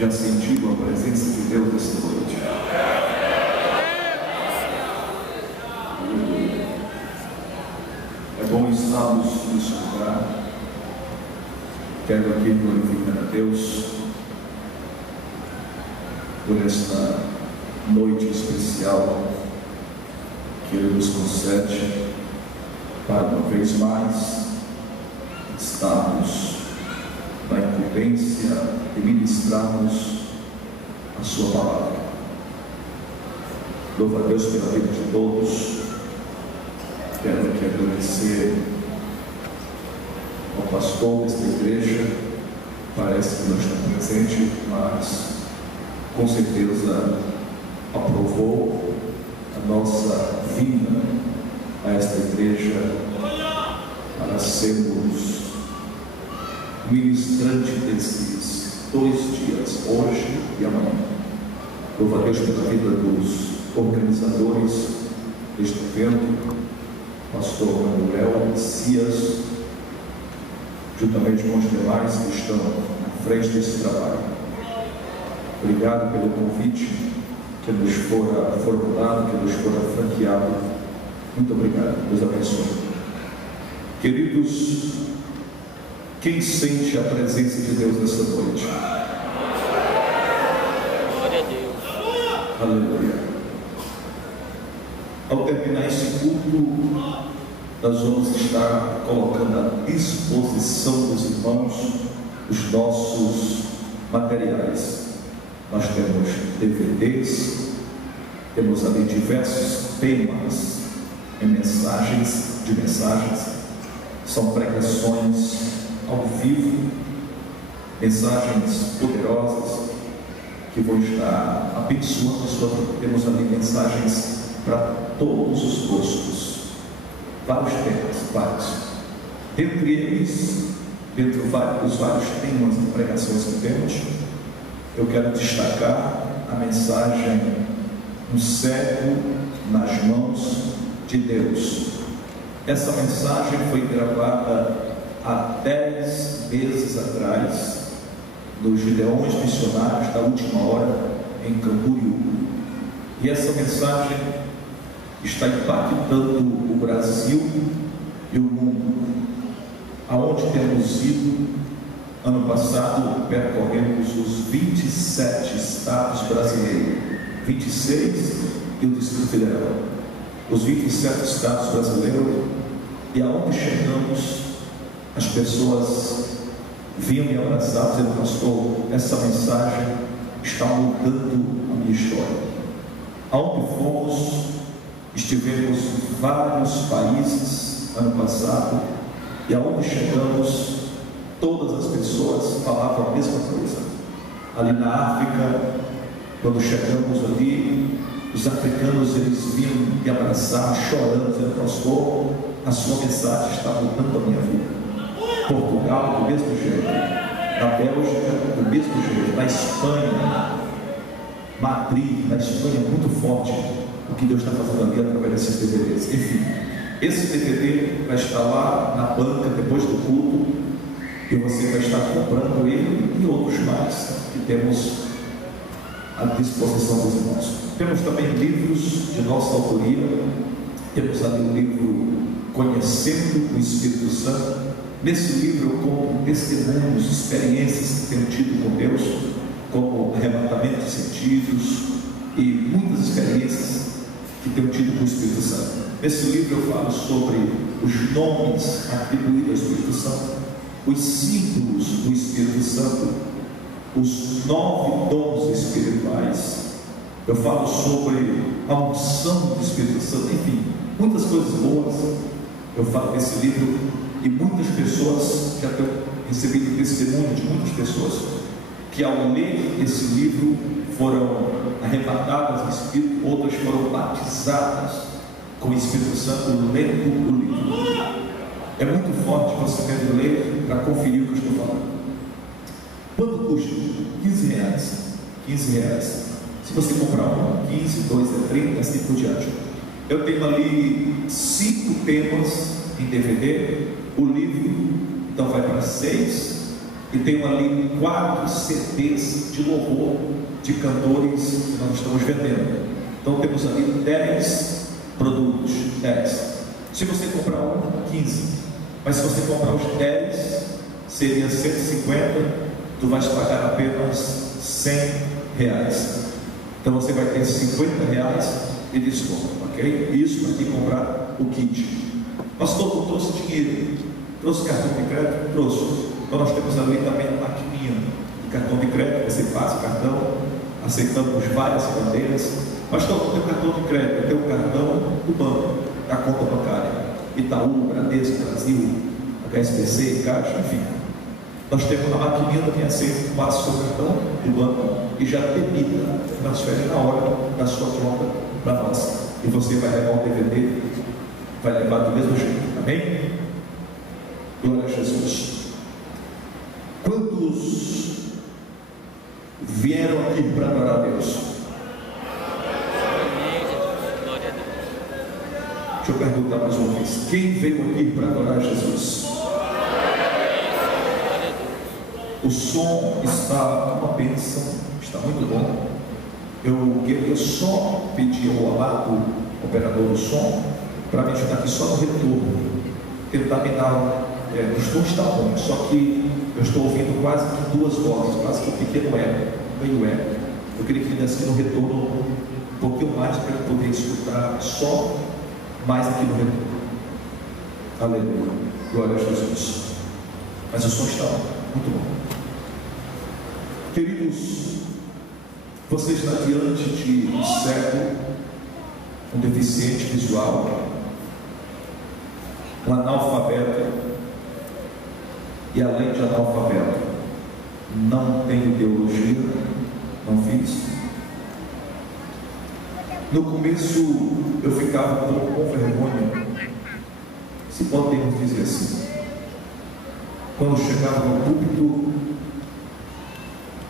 já sentiu a presença de Deus nesta noite? É bom estarmos nesse lugar. Quero aqui glorificar a Deus por esta noite especial que Ele nos concede para uma vez mais estarmos na incumbência de ministrarmos a Sua palavra. Louvo a Deus pela vida de todos. Quero aqui agradecer ao pastor desta igreja. Parece que não está presente, mas com certeza aprovou a nossa vinda a esta igreja para sermos ministrantes desses 2 dias, hoje e amanhã. Louvo a Deus pela vida dos organizadores deste evento, pastor Manuel Cias, juntamente com os demais que estão à frente desse trabalho. Obrigado pelo convite que nos fora formulado, que nos fora franqueado. Muito obrigado. Deus abençoe. Queridos, quem sente a presença de Deus nessa noite? Glória a Deus. Aleluia. Ao terminar esse culto, nós vamos estar colocando à disposição dos irmãos os nossos materiais. Nós temos DVDs, temos ali diversos temas de mensagens, são pregações ao vivo, mensagens poderosas que vão estar abençoando a sua vida. Temos ali mensagens para todos os gostos, vários temas, vários. Dentre eles, dentre os vários temas de pregações que temos, eu quero destacar a mensagem Um cego nas mãos de Deus. Essa mensagem foi gravada há 10 meses atrás, nos Gideões Missionários da Última Hora, em Camboriú. E essa mensagem está impactando o Brasil e o mundo. Aonde temos ido, ano passado percorremos os 27 estados brasileiros, 26 e o Distrito Federal, os 27 estados brasileiros, e aonde chegamos, as pessoas vinham me abraçar dizendo: pastor, essa mensagem está mudando a minha história. Aonde fomos, estivemos em vários países ano passado, e aonde chegamos, todas as pessoas falavam a mesma coisa. Ali na África, quando chegamos ali, os africanos, eles vinham me abraçar, chorando, dizendo: pastor, a sua mensagem está mudando a minha vida. Portugal, do mesmo jeito. Na Bélgica, do mesmo jeito. Na Espanha, Madrid, na Espanha, muito forte o que Deus está fazendo ali através desses DVDs. Enfim, esse DVD vai estar lá na banca depois do culto, e você vai estar comprando ele e outros mais que temos à disposição dos irmãos. Temos também livros de nossa autoria. Temos ali o livro Conhecendo o Espírito Santo. Nesse livro eu conto testemunhos, experiências que tenho tido com Deus, como arrebatamento de sentidos e muitas experiências que tenho tido com o Espírito Santo. Nesse livro eu falo sobre os nomes atribuídos ao Espírito Santo, os símbolos do Espírito Santo, os 9 dons espirituais. Eu falo sobre a unção do Espírito Santo, enfim, muitas coisas boas eu falo nesse livro, e muitas pessoas, já tenho recebido testemunho de muitas pessoas que ao ler esse livro foram arrebatadas do Espírito, outras foram batizadas com o Espírito Santo lendo o livro. É muito forte você deve ler para conferir o que eu estou falando. Quanto custa? R$15. R$15. Se você comprar um, 15, 2 é 30, assim por diante. Eu tenho ali 5 temas em DVD. O livro então vai para 6, E tenho ali 4 CDs de louvor de cantores que nós estamos vendendo. Então temos ali 10 produtos, 10. Se você comprar um, 15. Mas se você comprar os 10, seria 150. Tu vais pagar apenas 100 reais. Então você vai ter 50 reais de desconto, ok? Isso para quem comprar o kit. Pastor, não trouxe dinheiro, trouxe cartão de crédito? Trouxe. Então nós temos ali também a maquininha de cartão de crédito. Você passa o cartão, aceitamos várias bandeiras. Pastor, não tem cartão de crédito, tem o cartão do banco, da conta bancária, Itaú, Bradesco, Brasil, HSBC, Caixa, enfim. Nós temos a maquininha também aceita, passa o seu cartão do banco e já debita, transfere na hora da sua conta para nós. E você vai levar o DVD, vai levar do mesmo jeito, amém? Glória a Jesus. Quantos vieram aqui para adorar a Deus? Deixa eu perguntar mais uma vez: quem veio aqui para adorar a Jesus? O som está uma bênção, está muito bom. Eu queria só pedir ao amado operador do som para me ajudar aqui só no retorno, tentar me dar. O som está bom, só que eu estou ouvindo quase que 2 vozes, quase que um pequeno eco, meio eco. Eu queria que me desse no retorno um pouquinho mais para eu poder escutar só mais aqui no retorno. Aleluia, glória a Jesus. Mas o som está muito bom. Queridos, você está diante de um cego, um deficiente visual, um analfabeto, e além de analfabeto, não tem ideologia, não fiz. No começo eu ficava um pouco com vergonha, se podemos dizer assim. Quando chegava no púlpito,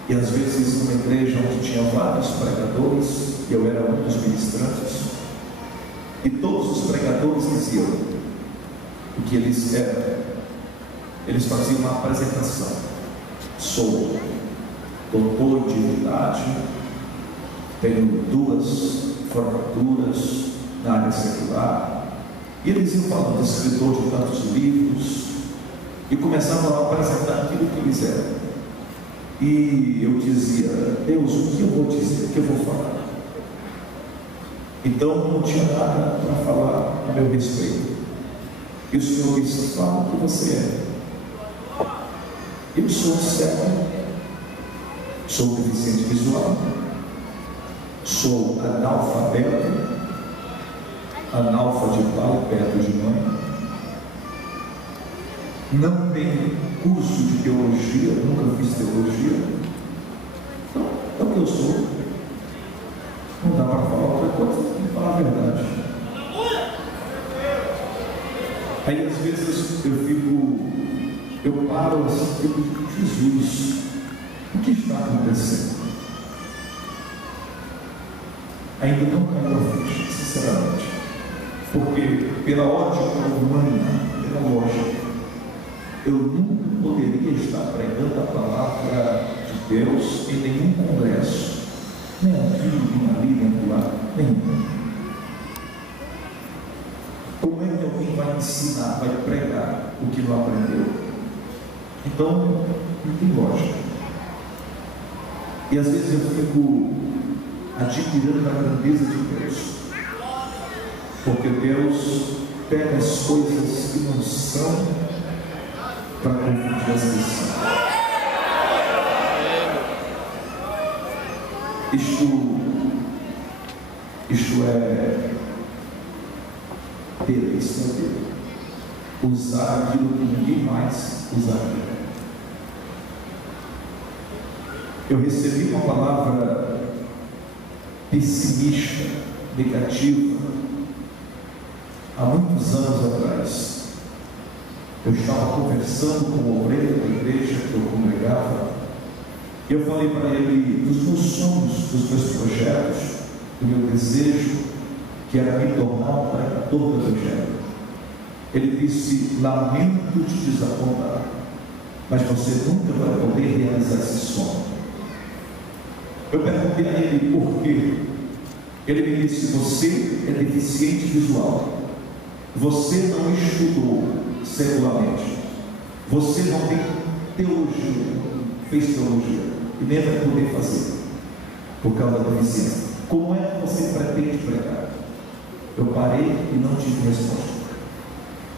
e às vezes numa igreja onde tinha vários pregadores, eu era um dos ministrantes, e todos os pregadores diziam o que eles eram. Eles faziam uma apresentação: sou doutor de divindade, tenho 2 formaturas na área secular, e eles iam falando, escritor de tantos livros, e começavam a apresentar aquilo que eles eram. E eu dizia: Deus, o que eu vou dizer? O que eu vou falar? Então não tinha nada para falar a meu respeito. E o Senhor disse: fala o que você é. Eu sou cego, sou deficiente visual, sou analfabeto, analfa de pai, perto de mãe, não tenho curso de teologia, nunca fiz teologia. Então, é o que eu sou. Não dá para falar outra coisa, tem que falar a verdade. Aí às vezes eu paro assim, eu digo: Jesus, o que está acontecendo? Ainda não caiu a ficha, sinceramente, porque pela ótica humana, pela lógica, eu nunca poderia estar pregando a palavra de Deus em nenhum congresso, nem aqui, nem ali, nem lá, nenhum. Como é que alguém vai ensinar, vai pregar o que não aprendeu? Então, não tem lógica. E às vezes eu fico admirando a grandeza de Deus, porque Deus pega as coisas que não são para confundir as pessoas. Isto é ter, isso é ter. Usar aquilo que ninguém mais usaria. Eu recebi uma palavra pessimista, negativa, há muitos anos atrás. Eu estava conversando com o obreiro da igreja que eu congregava, e eu falei para ele dos meus sonhos, dos meus projetos, do meu desejo, que era me tornar um pregador do evangelho. Ele disse: lamento te desapontar, mas você nunca vai poder realizar esse sonho. Eu perguntei a ele por quê. Ele me disse: você é deficiente visual, você não estudou secularmente, você não tem teologia, fez teologia, e nem vai poder fazer, por causa da deficiência. Como é que você pretende pregar? Eu parei e não tive resposta.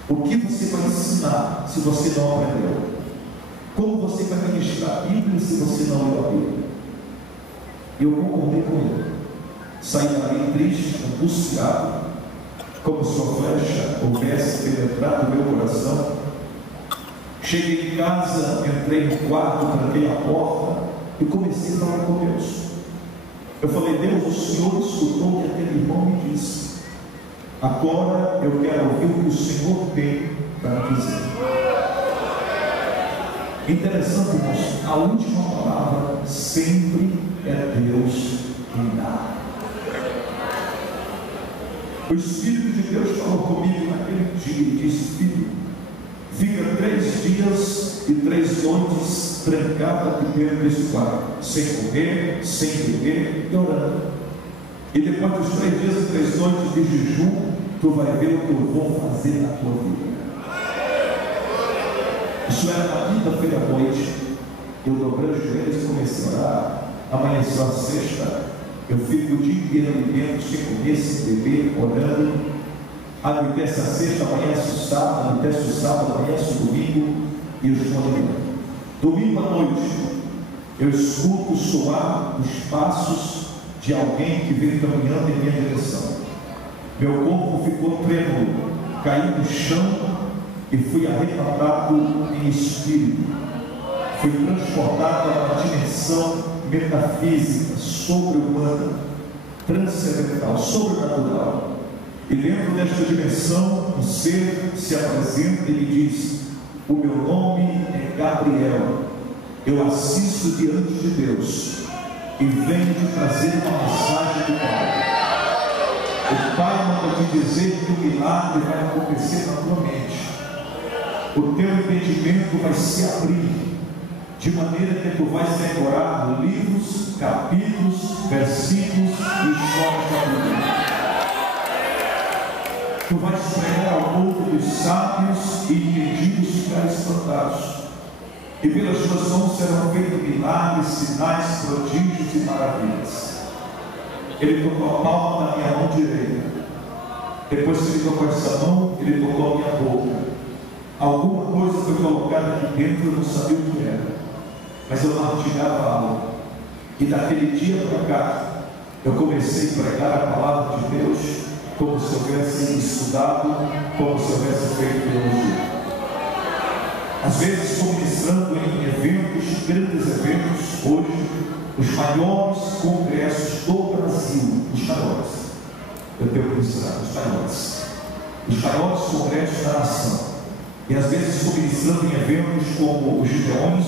O que você vai ensinar se você não aprendeu? Como você vai ministrar a Bíblia se você não leu a Bíblia? Eu concordei com ele. Saí dali triste, angustiado, como se uma flecha houvesse penetrado o meu coração. Cheguei em casa, entrei no quarto, tranquei a porta e comecei a falar com Deus. Eu falei: Deus, o Senhor escutou o que aquele irmão me disse. Agora eu quero ouvir o que o Senhor tem para dizer. Interessante, irmãos, a última palavra sempre é Deus quem dá. O Espírito de Deus falou comigo naquele dia e disse: filho, fica 3 dias e 3 noites trancado aqui dentro desse quarto, sem comer, sem beber e orando. E depois dos 3 dias e 3 noites de jejum, tu vai ver o que eu vou fazer na tua vida. Isso era na quinta-feira à noite. Eu dobrei os joelhos e comecei a orar. Amanheceu a sexta. Eu fico o dia inteiro ali dentro, sem comer, sem beber, orando. Anoitece a sexta, amanhece o sábado, anoitece o sábado, amanhece o domingo, e eu estou orando. Domingo à noite, eu escuto soar os passos de alguém que vem caminhando em minha direção. Meu corpo ficou trêmulo, caí no chão e fui arrebatado em espírito. Fui transportado a uma dimensão metafísica, sobre-humana, transcendental, sobrenatural. E dentro desta dimensão, um ser se apresenta e me diz: o meu nome é Gabriel, eu assisto diante de Deus e venho te trazer uma mensagem do Pai. O Pai manda te dizer que o milagre vai acontecer na tua mente. O teu entendimento vai se abrir, de maneira que tu vais decorar livros, capítulos, versículos e histórias da Bíblia. Tu vais pregar ao povo dos sábios e entendidos ficar espantados. E pelas tuas mãos serão feitos milagres, sinais, prodígios e maravilhas. Ele tocou a palma da minha mão direita. Depois que ele tocou essa mão, ele tocou a minha boca. Alguma coisa foi colocada aqui dentro, eu não sabia o que era, mas eu mastigava algo. E daquele dia para cá, eu comecei a pregar a palavra de Deus como se eu tivesse estudado, como se eu tivesse feito teologia. Às vezes estou ministrando em eventos, grandes eventos, hoje, os maiores congressos do Brasil, os maiores. Eu tenho ministrado, os maiores congressos da nação. E às vezes estou ministrando em eventos como os Gideões,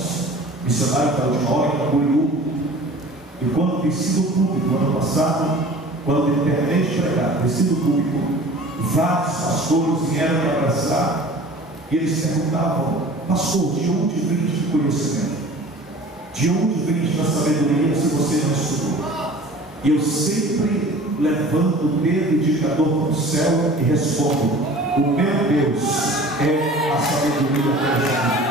missionários da última hora, em Camboriú. E quando desci do público, ano passado, quando eu terminei de pregar, desci do público, vários pastores vieram me abraçar e eles perguntavam: pastor, de onde vem este conhecimento? De onde vem esta sabedoria se você não estudou? E eu sempre levanto o dedo indicador para o céu e respondo: o meu Deus é a sabedoria dessa.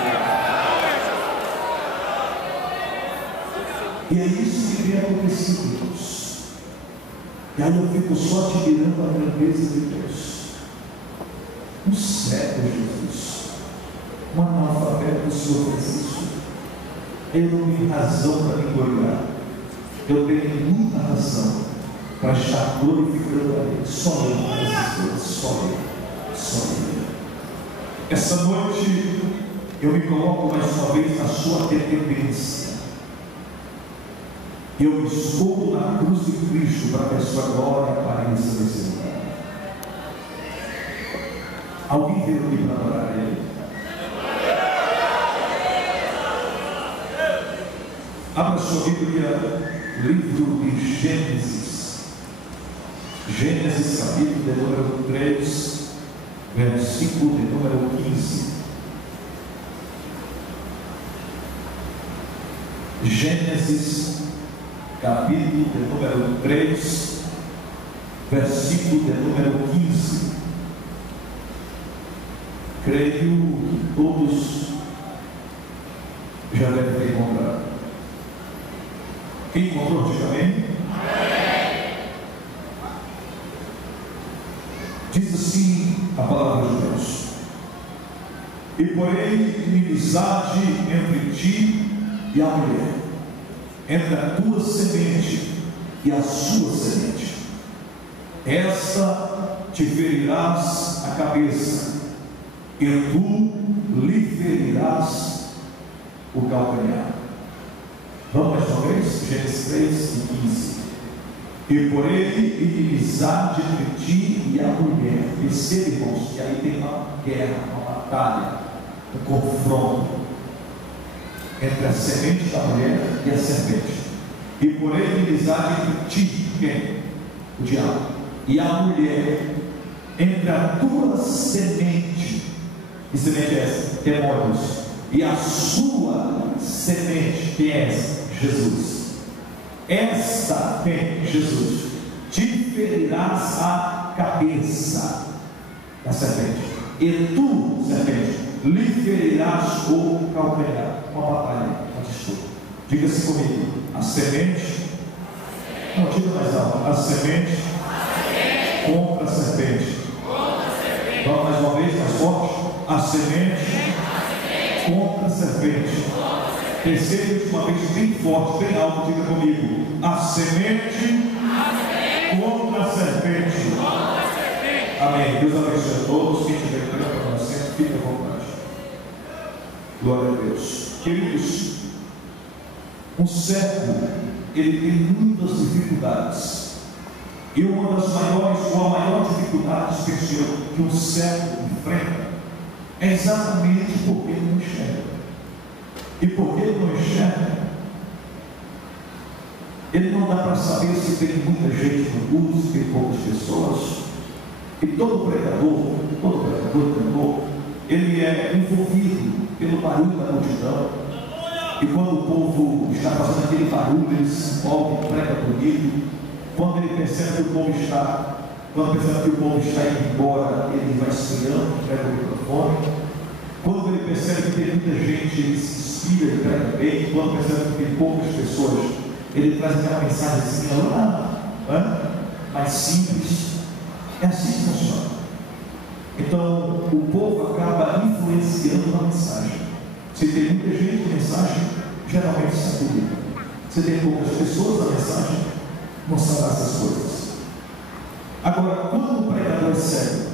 E é isso que tem acontecido, Deus. E aí eu fico só admirando a grandeza de Deus. Um cego, Jesus, um analfabeto, o Senhor fez isso. Eu não tenho razão para me gloriar. Eu tenho muita razão para estar glorificando a Ele. Só Ele faz essas coisas, só Ele. Essa noite eu me coloco mais uma vez na sua dependência. Eu me escondo na cruz de Cristo para que a sua glória apareça nesse lugar. Alguém veio aqui para adorar a Ele? Abra sua Bíblia, livro de Gênesis. Gênesis, capítulo de número 3, versículo de número 15. Gênesis, capítulo de número 3, versículo de número 15. Creio que todos já devem ter encontrado. Quem encontrou, diga amém. Diz assim a palavra de Deus: e porém inimizade entre ti e a mulher, entre a tua semente e a sua semente. Esta te ferirás a cabeça, e tu lhe ferirás o calcanhar. Vamos mais uma vez? Gênesis 3 e 15. E por ele inimizade entre ti e a mulher. Perceba, irmãos, que aí tem uma guerra, uma batalha, um confronto entre a semente da mulher e a serpente. E por ele inimizade entre ti, quem? O diabo. E a mulher, entre a tua semente. Que semente é essa? Demônios. E a sua semente, que é essa? Jesus. Esta tem Jesus. Te ferirás a cabeça da serpente, e tu, serpente, lhe ferirás o calcanhar. Uma batalha, uma disputa. Diga-se comigo: a semente, não, diga mais alto: a semente contra a serpente. Vamos mais uma vez, mais forte: a semente contra a serpente. Terceira e última vez, bem forte, bem alto, diga comigo: a semente contra a serpente. Amém. Deus abençoe a todos. Quem estiver crendo para você, fique à vontade. Glória a Deus. Queridos, um servo, ele tem muitas dificuldades. E uma das maiores, ou a maior dificuldade, penso eu, que um servo enfrenta é exatamente porque ele não enxerga. E porque ele não enxerga, ele não dá para saber se tem muita gente no culto, se tem poucas pessoas. E todo pregador, ele é envolvido pelo barulho da multidão. E quando o povo está fazendo aquele barulho, ele se envolve, prega bonito. Quando ele percebe que o povo está indo embora, ele vai esfriando, prega o microfone. Quando ele percebe que tem muita gente, ele se inspira, ele prega bem. Quando percebe que tem poucas pessoas, ele traz aquela mensagenzinha lá, mais simples. É assim que funciona. Então, o povo acaba influenciando a mensagem. Se tem muita gente, a mensagem geralmente se aplica. Se tem poucas pessoas, a mensagem não sabe essas coisas. Agora, quando o pregador é cego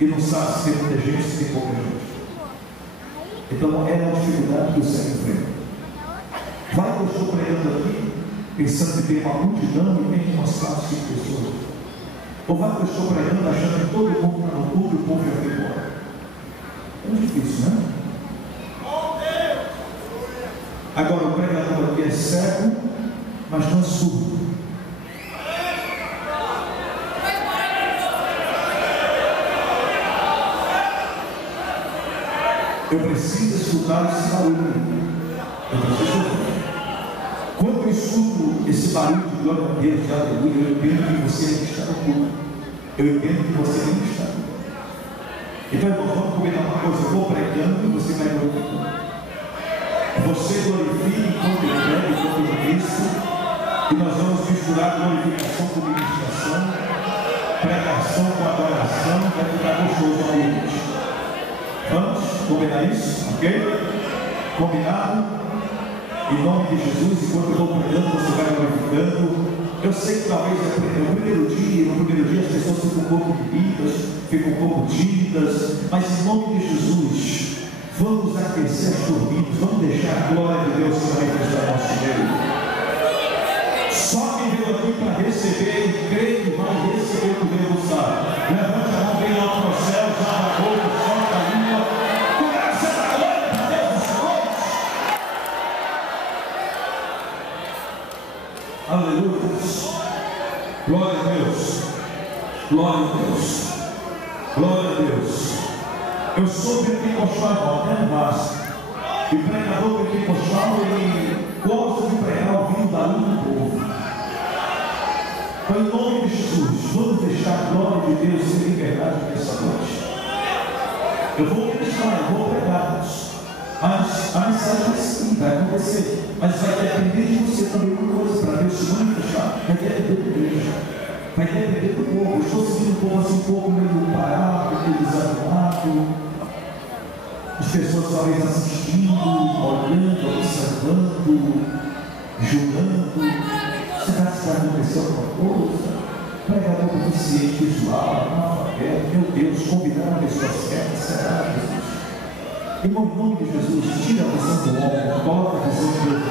e não sabe se tem muita gente, se tem pouca gente, então é uma dificuldade que o cego enfrenta. Vai que eu estou pregando aqui, pensando que tem uma multidão e tem umas 4, 5 pessoas. Ou vai que eu estou pregando achando que todo mundo está no culto e o povo já foi embora. É muito difícil, né? Agora, o pregador aqui é cego, mas não é surdo. Eu preciso escutar esse barulho. Quando eu escuto esse barulho de glória a Deus, de aleluia, eu entendo que você ainda está no culto. Eu entendo que você ainda está no culto. Então, irmãos, vamos combinar uma coisa: eu vou pregando e você vai glorificando. Você glorifica enquanto eu prego, enquanto eu ministro, e nós vamos misturar glorificação com ministração, pregação com adoração, vai ficar gostoso ao ambiente. Vamos combinar isso? Ok? Combinado? Em nome de Jesus, enquanto eu vou pregando, você vai glorificando. Eu sei que talvez no primeiro dia as pessoas ficam um pouco inibidas, ficam um pouco tímidas, mas em nome de Jesus, vamos aquecer as turbinas, vamos deixar a glória de Deus se manifestar no nosso meio. Só quem veio aqui para receber e crê que vai receber o que Deus sabe. Levante a mão bem alto para o céu, abra a boca, solta a língua. Começa a glória para Deus dos céus. Aleluia. Glória a Deus. Glória a Deus. Glória a Deus. Eu sou pentecostal, não basta. E pregador pentecostal, ele gosta de Então, em nome de Jesus, vamos deixar a glória de Deus ser liberdade nessa noite. Eu vou ministrar, eu vou pregar, mas a mensagem assim vai acontecer. Mas vai depender de você também uma coisa, para Deus se manifestar. Vai depender da igreja, vai depender do povo. Eu estou sentindo o povo assim, um pouco meio parado, meio desanimado. As pessoas talvez assistindo, olhando, observando, julgando. Será que vai acontecer alguma coisa? Pregador deficiente visual, analfabeto, meu Deus, convidar a pessoa certa, será, Jesus? Irmão, em nome de Jesus, tira a visão do homem, coloca a visão do outro.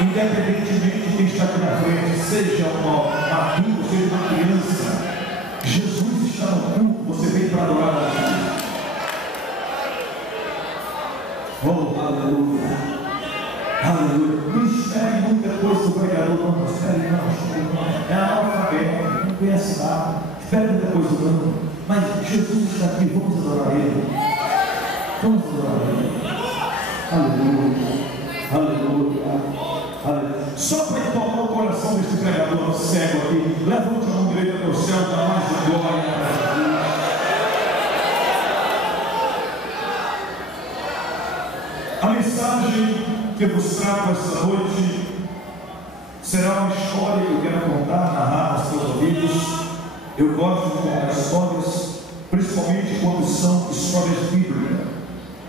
Independentemente de quem está aqui na frente, seja um adulto, seja uma criança, Jesus está no culto, você veio para adorar a Deus. Oh, aleluia! Aleluia! Não espere muita coisa do pregador, não espere não. É analfabeto, não conhece nada. Espere muita coisa não. Mas Jesus está aqui, vamos adorar Ele. Vamos adorar Ele. Aleluia! Aleluia! Aleluia! Só para tomar o coração desse pregador cego aqui, levante a mão direita para o céu, dá mais de glória para Jesus. A mensagem que eu vos trago esta noite será uma história que eu quero contar, narrar aos seus ouvidos. Eu gosto de contar histórias, principalmente quando são histórias bíblicas.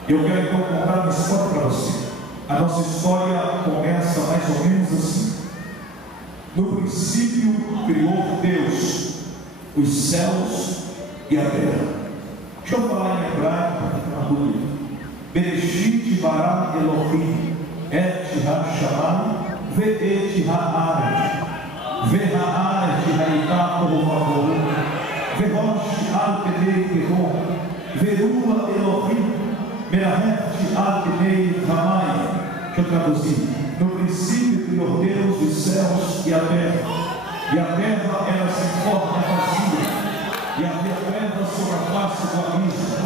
Eu quero então contar uma história para você. A nossa história começa mais ou menos assim: no princípio criou Deus os céus e a terra. Deixa eu falar em hebraico para ficar bonito. Bereshit bara Elohim et ha-shamayim ve'et ha'aretz ve'ha'aretz hayta tohu ve'rosh al pnei tehom ve'rua Elohim merachet al pnei hamayim. Deixa eu traduzir. No princípio criou Deus os céus e a terra era sem forma e vazia, e havia trevas sobre a face do abismo,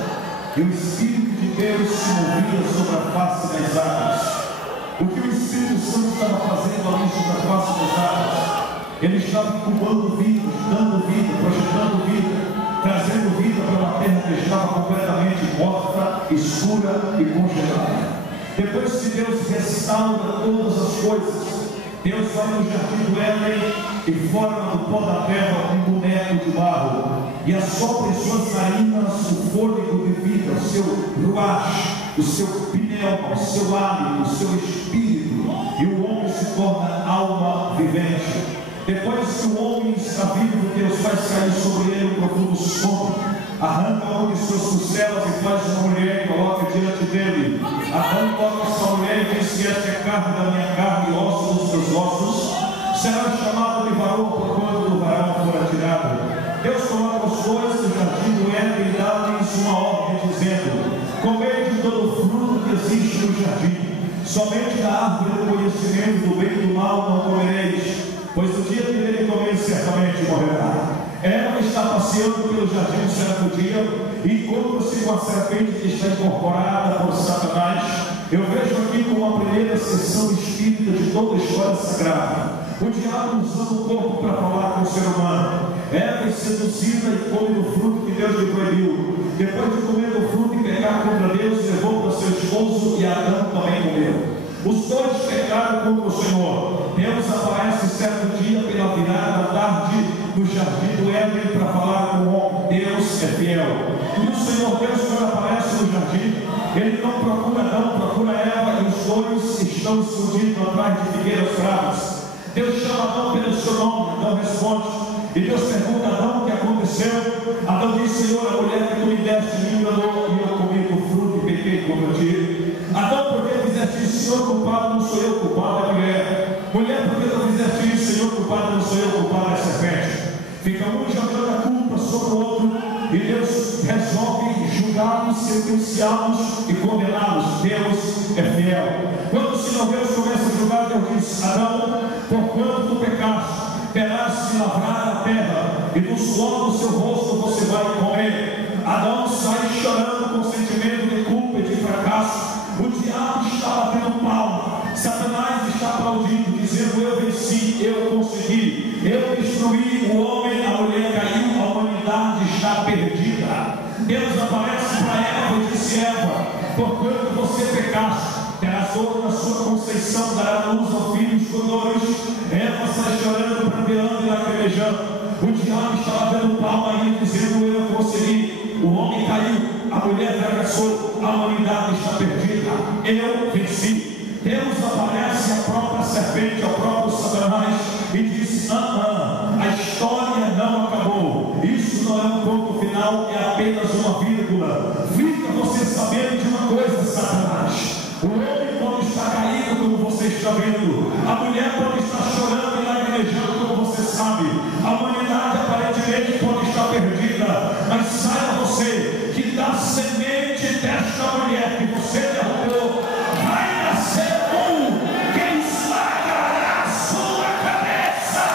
e o Espírito de Deus se movia sobre a face das águas. O que o Espírito Santo estava fazendo ali sobre a face das águas? Ele estava incubando vida, dando vida, projetando vida, trazendo vida para uma terra que estava completamente morta, escura e congelada. Depois que Deus restaura todas as coisas, Deus vai no jardim do Éden e forma do pó da terra um boneco de barro, e assopra em suas narinas o fôlego de vida, o seu ruach, o seu pneuma, o seu hálito, o seu espírito, e o homem se torna alma vivente. Depois que o homem está vivo, Deus faz cair sobre ele um profundo sono, arranca um de suas costelas e faz uma mulher e coloca diante dele. Adão toca essa mulher e diz que esta é carne da minha carne e osso dos seus ossos. Será chamado de varão por quando do varão for tirado. Deus coloca os dois no jardim do Éden e dá-lhes uma ordem dizendo: comei de todo o fruto que existe no jardim, somente da árvore do conhecimento do bem e do mal não comereis, pois no dia que dele comer certamente morrerá. Ela está passeando pelo jardim um certo dia e encontra-se com a serpente que está incorporada por Satanás. Eu vejo aqui como a primeira sessão espírita de toda a história sagrada. O diabo usando o corpo para falar com o ser humano. Ela é seduzida e come do fruto que Deus lhe proibiu. Depois de comer do fruto e pecar contra Deus, levou para seu esposo e Adão também comeu. Os dois pecaram contra o Senhor. Deus aparece certo dia pela virada da tarde no jardim do Éden para falar com o homem. Deus é fiel. E o Senhor Deus, quando aparece no jardim, ele não procura Adão, procura Eva, e os dois estão escondidos atrás de figueiras bravas. Deus chama Adão pelo seu nome, Adão responde. E Deus pergunta a Adão o que aconteceu. Adão diz: Senhor, a mulher que tu me deste me enganou e eu comi do fruto e pequei contra ti. Adão, por que fizeste isso? Senhor, culpado não sou eu, culpado é a mulher. Mulher, por que tu fizeste isso? Senhor, culpado não sou eu, culpado é a serpente. Fica um jogando a culpa sobre o outro, e Deus resolve julgá-los, sentenciá-los e condená-los. Deus é fiel. Quando o Senhor Deus começa a julgar, Deus diz: Adão, porquanto tu pecaste, terás de lavrar a terra, e do suor do seu rosto você vai comer. Adão sai chorando com sentimento de culpa e de fracasso. O diabo está batendo palma, Satanás está aplaudindo, diz: dizendo: eu venci, eu consegui, eu destruí o homem, a mulher caiu, a humanidade está perdida. Deus aparece para Eva e disse: Eva, porquanto você pecaste, terás dor na sua conceição, dará luz ao filhos com dores. Eva sai chorando, pranteando e lacrimejando. O diabo estava dando palma ainda, dizendo: eu consegui. O homem caiu, a mulher fracassou, a humanidade está perdida. Eu venci. Deus aparece à própria serpente, ao próprio Satanás, e disse: a história não acabou. Isso não é um ponto final, é apenas uma vírgula. Fica você sabendo de uma coisa, Satanás: o homem pode estar caído, como você está vendo, a mulher pode estar chorando e lacrimejando, como você sabe, a humanidade aparentemente pode estar perdida, mas saiba você que da semente desta mulher que você derrubou vai nascer um que esmagará a sua cabeça.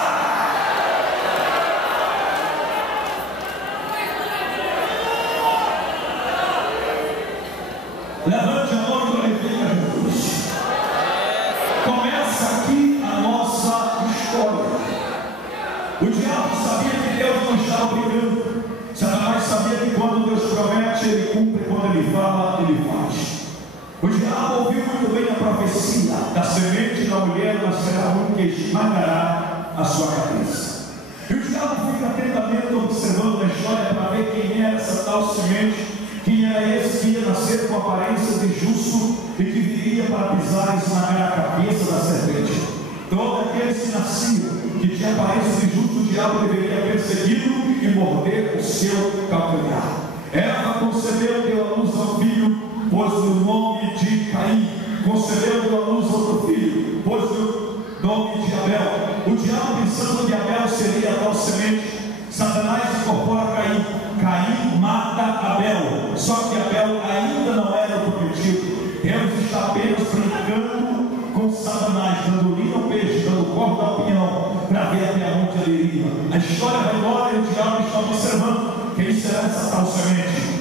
Levante a mão e glorifique a Jesus. Começa aqui a nossa história. O diabo sabia que Deus não estava brigando. Satanás sabia que quando Deus promete, ele cumpre, quando ele fala, ele faz. O diabo ouviu muito bem a profecia: da semente da mulher nascerá um que esmagará a sua cabeça. E o diabo fica atentamente observando a história para ver quem era essa tal semente, quem era esse que ia nascer com aparência de justo e que viria para pisar e esmagar a cabeça da serpente. Todos aqueles que nasciam, que tinha aparência de justo, o diabo deveria persegui-lo e morder o seu calcanhar. Eva concebeu, deu à luz ao filho, pôs-lhe o nome de Caim. Concebeu, deu à luz a outro filho, pôs-lhe o nome de Abel. O diabo, pensando que Abel seria a tal semente, Satanás incorpora Caim. Caim mata Abel, só que Abel ainda não era o prometido. Deus está apenas brincando com Satanás, dando linha ao peixe, dando corda ao pinhão, para ver até onde ele iria. A história vai embora e o diabo está observando: quem será essa tal semente?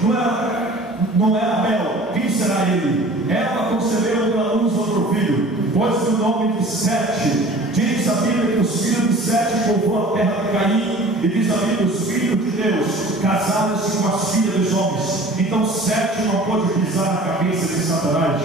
Não é Abel, quem será ele? Eva concebeu e deu à luz outro filho, pôs-lhe o nome de Sete. Diz a Bíblia que os filhos de Sete povoam a terra de Caim, e diz a Bíblia: os filhos de Deus casaram-se com as filhas dos homens. Então Sete não pode pisar na cabeça de Satanás.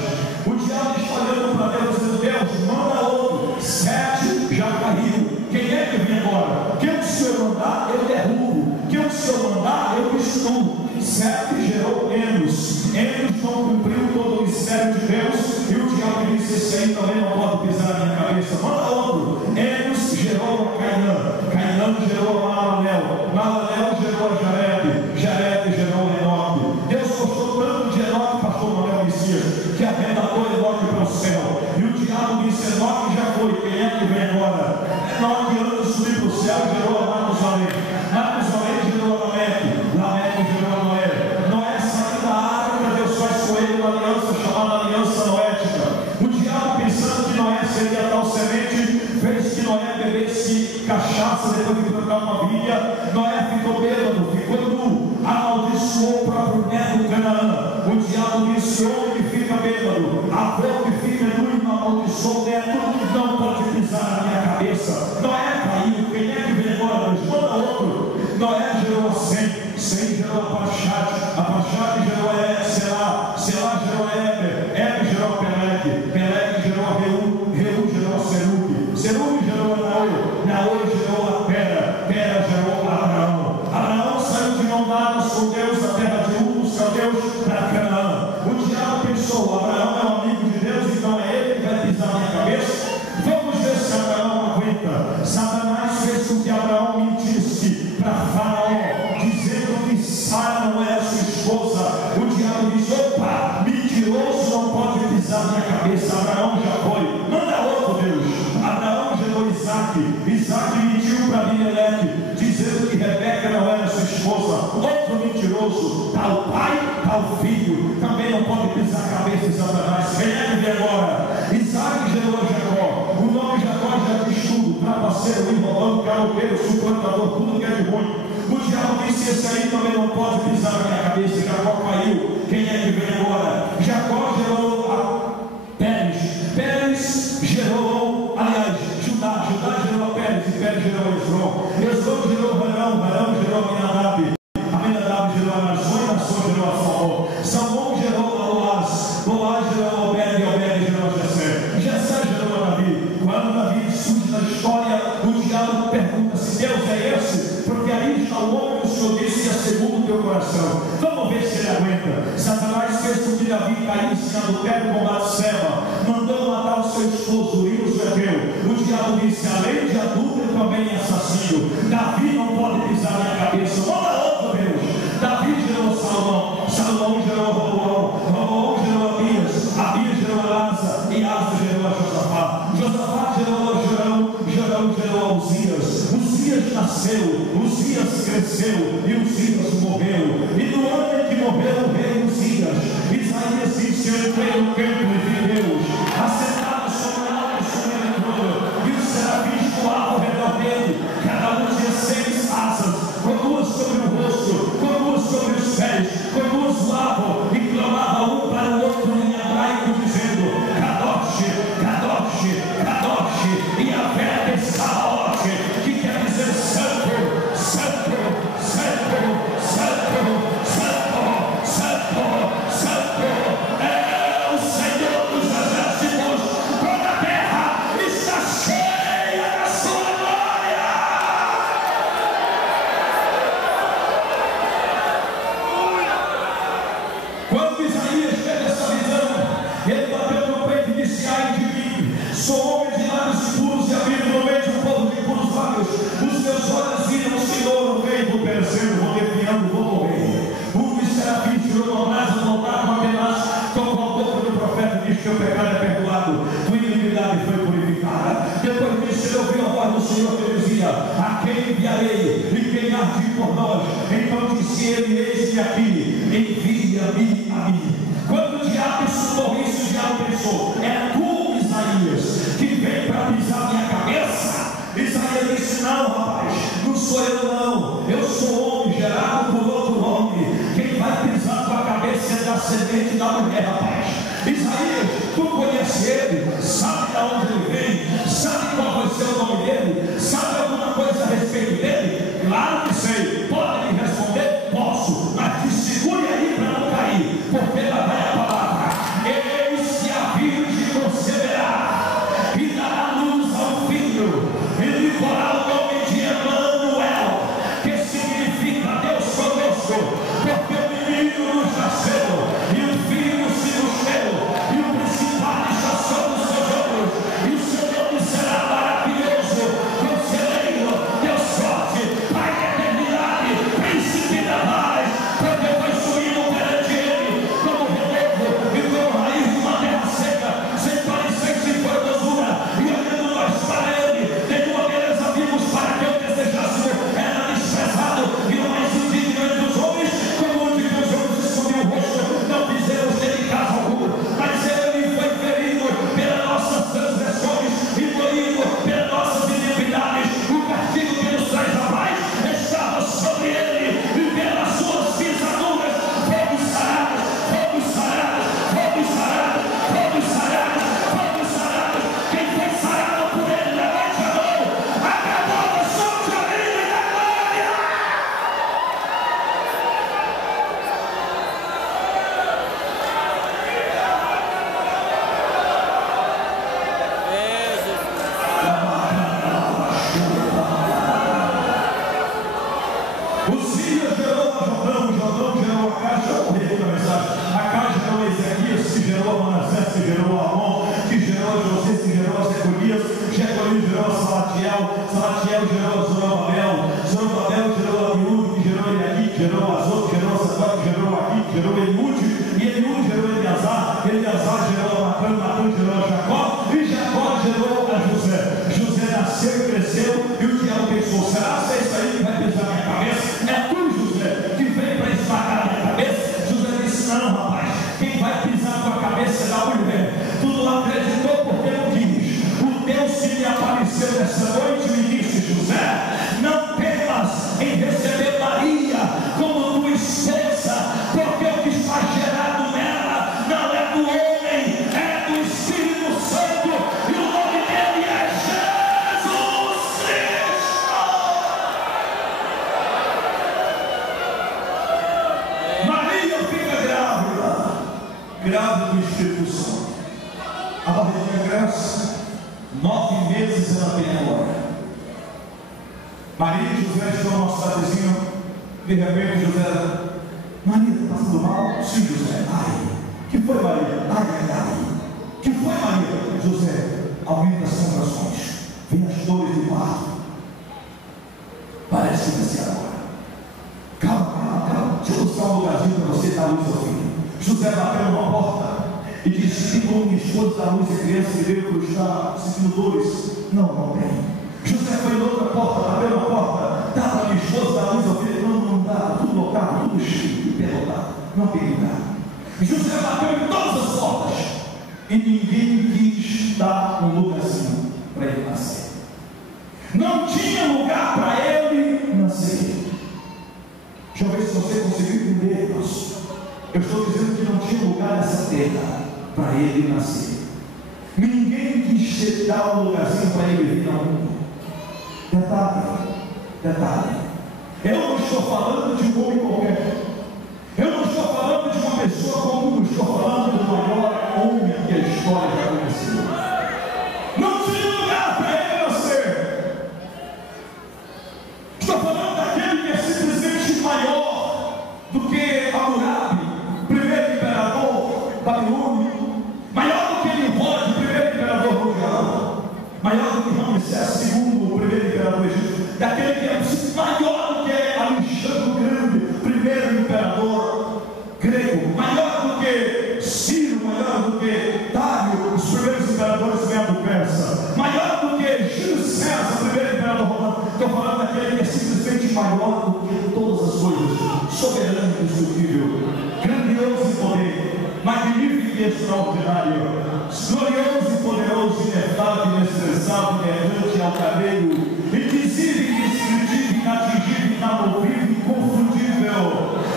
O diabo está olhando para Deus, dizendo: Deus, manda outro. Sete já caiu. Quem é que vem agora? Quem o Senhor mandar, eu derrubo. Quem o Senhor mandar, eu destruo. Sete gerou Enos. Enos não cumpriu todo o mistério de Deus, e o diabo disse: esse aí também não pode pisar na minha cabeça. Manda outro. Enos gerou a Cainã. Cainã gerou a Malalel. Malalel gerou a Jared. Jared gerou a Enoque. Deus gostou tanto de Enoque, pastor Manuel Messias, que arrebatou Enoque para o céu. E o diabo disse: Enoque já foi, quem é que vem agora? Enoque, antes de subir para o céu, gerou a Matusalém. Matusalém gerou a Lameque. Lameque gerou a Noé. Noé saiu da arca, Deus faz com ele uma aliança chamada aliança noética. O diabo, pensando que Noé seria a tal semente, fez que Noé bebesse cachaça depois de plantar uma vinha. Noé ficou bêbado, ficou nu, amaldiçoou o próprio neto Canaã. O diabo disse: homem que fica bêbado, avô que fica nu e amaldiçoou o neto, não pode pisar na minha cabeça. Noé caiu. Quem é que vem agora? Manda outro. Noé gerou a Sem gerou a Parchate gerou a Selá gerou a Eber gerou a Peleg gerou a Reu gerou a Seruque gerou a Naô gerou a Pera gerou a Abraão saiu de mão dadas com Deus da terra de dos caldeus para Canaã. O diabo pensou: Abraão é um amigo de Deus, então é ele que vai pisar na minha cabeça. Vamos ver se Abraão aguenta. Satanás fez com que Abraão mentisse para Faraó, dizendo que Sara não era sua esposa. O diabo disse: opa, mentiroso não pode pisar na minha cabeça. Abraão já foi. Manda outro, Deus. Abraão gerou Isaac mentiu para Abimeleque, dizendo que Rebeca não era sua esposa. Outro mentiroso. Tal pai, tal filho, também não pode pisar a cabeça de Satanás. Quem é que vem agora? Isaac gerou Jacó. O nome Jacó já diz tudo: trapaceiro, enrolando, caloteiro, suplantador, tudo que é de ruim. O diabo disse: esse aí também não pode pisar na minha cabeça. Jacó caiu. Quem é que vem agora? Jacó gerou a Pérez. Pérez gerou, aliás, gerou Esrom, Esrom gerou Varão, Varão gerou Aminadab, Aminadab gerou a Nação, e Nação gerou a Salomão, Salomão gerou a Boaz, Boaz gerou a Obed, e Obed gerou a Jessé, Jessé gerou a Davi. Quando Davi surge na história, o diabo pergunta se Deus é esse, porque aí está o homem que o Senhor disse que é segundo o teu coração. Vamos ver se ele aguenta. Satanás fez com que Davi caísse em adultério com Batseba, mandou matar o seu esposo Urias o Heteu. O diabo disse: além de adúltero, também é assassino. Davi não pode pisar minha cabeça. Manda outro Deus. Davi gerou Salomão, Salomão gerou Roboão, Roboão gerou Abias, Abias gerou Asa, e Asa gerou a Josafá, Josafá gerou Jorão, Jorão gerou a Uzias, Uzias nasceu, Uzias cresceu e Uzias morreu. E no ano em que morreu o rei Uzias, Isaías disse: eu entrei no templo e vi Deus assentado sobre o alto, sobre o trono, e os serafins voavam ao redor dele, cada um tinha 6 asas, com 2 sobre o rosto, com 2 sobre os pés, com 2 voavam e clamavam um para o outro em hebraico, dizendo: Kadosh, Kadosh, Kadosh, e a verba Sabaoth, que quer dizer santo, santo, santo, santo, santo, santo, santo, é o Senhor dos exércitos, toda a terra está cheia da sua glória. Quando Isaías teve essa visão, ele bateu no peito e disse: ai de mim, sou homem de lábios impuros e habito no meio de um povo de impuros lábios. Os meus olhos viram o Senhor, o rei do perecendo, vou definhando, vou morrer. Um dos serafins tirou uma brasa, voltaram uma tenaz, tocou a boca do profeta e disse: teu pecado é perdoado, tua iniquidade foi purificada. Depois disso ele ouviu a voz do Senhor que dizia: a quem enviarei e quem há de ir por nós? Então disse ele: eis-me aqui, envia-me a mim. Quando o diabo estudou isso, o diabo pensou: é tu, Isaías, que vem para pisar minha cabeça? Isaías disse: não, rapaz, não sou eu não, eu sou homem gerado por outro homem. Quem vai pisar tua cabeça é da semente da mulher, rapaz. Isaías, tu conhece ele, sabe de onde ele vem, sabe qual vai ser o nome dele, sabe alguma coisa a respeito dele? Claro que sei. Pode me responder? Posso, mas te segure aí para não cair, porque ela vai a palavra: eis que a virgem conceberá e dará luz ao filho, e lhe porá o nome de Emanuel, que significa Deus conosco, porque o menino nos nasceu e o filho se nos deu, e o principado está sobre Moisés, 9 meses ela tem agora. Maria e José estão numa cidadezinha. De repente José: Maria, está passando mal? Sim, José. Ai, que foi, Maria? Ai. Que foi, Maria? José: aumenta as contrações, vem as dores de parto. Parece que vai ser agora. Calma. Deixa eu buscar um lugarzinho para você dar luz ao filho. José bateu numa porta e disse: tem como minha esposa dar luz à criança que veio para eu estar sentindo dores? Não tem. José foi em outra porta, bateu na porta: dá para minha esposa dar luz ao filho? Não dá, tudo lotado, tudo cheio, hiperlotado, não tem lugar. José bateu em todas as portas e ninguém quis dar um lugarzinho para ele nascer. Não tinha lugar para ele nascer. Deixa eu ver se você conseguiu entender, irmãos. Eu estou dizendo que não tinha lugar nessa terra para ele nascer. Ninguém quis dar um lugarzinho para ele vir ao mundo. Detalhe. Eu não estou falando de um homem qualquer. Eu não estou falando de uma pessoa comum. Estou falando do maior homem que a história já conheceu. Não tinha lugar para ele nascer. Estou falando daquele que é simplesmente maior do que Hammurabi, primeiro imperador babilônico, maior do que Nimrod, primeiro imperador mundial, maior do que Ramsés II, o primeiro imperador egípcio, daquele que é maior do que Alexandre o Grande, primeiro imperador grego, maior do que Ciro, maior do que Dário, os primeiros imperadores Medo-Persa, maior do que Júlio César, primeiro imperador romano. Estou falando daquele que é simplesmente maior do que todas as coisas, soberano e indiscutível, grandioso em poder, magnífico e extraordinário, glorioso e poderoso, inefável, inexpressável, inerrante, altaneiro, invisível, indescritível, inatingível, inamovível, inconfundível,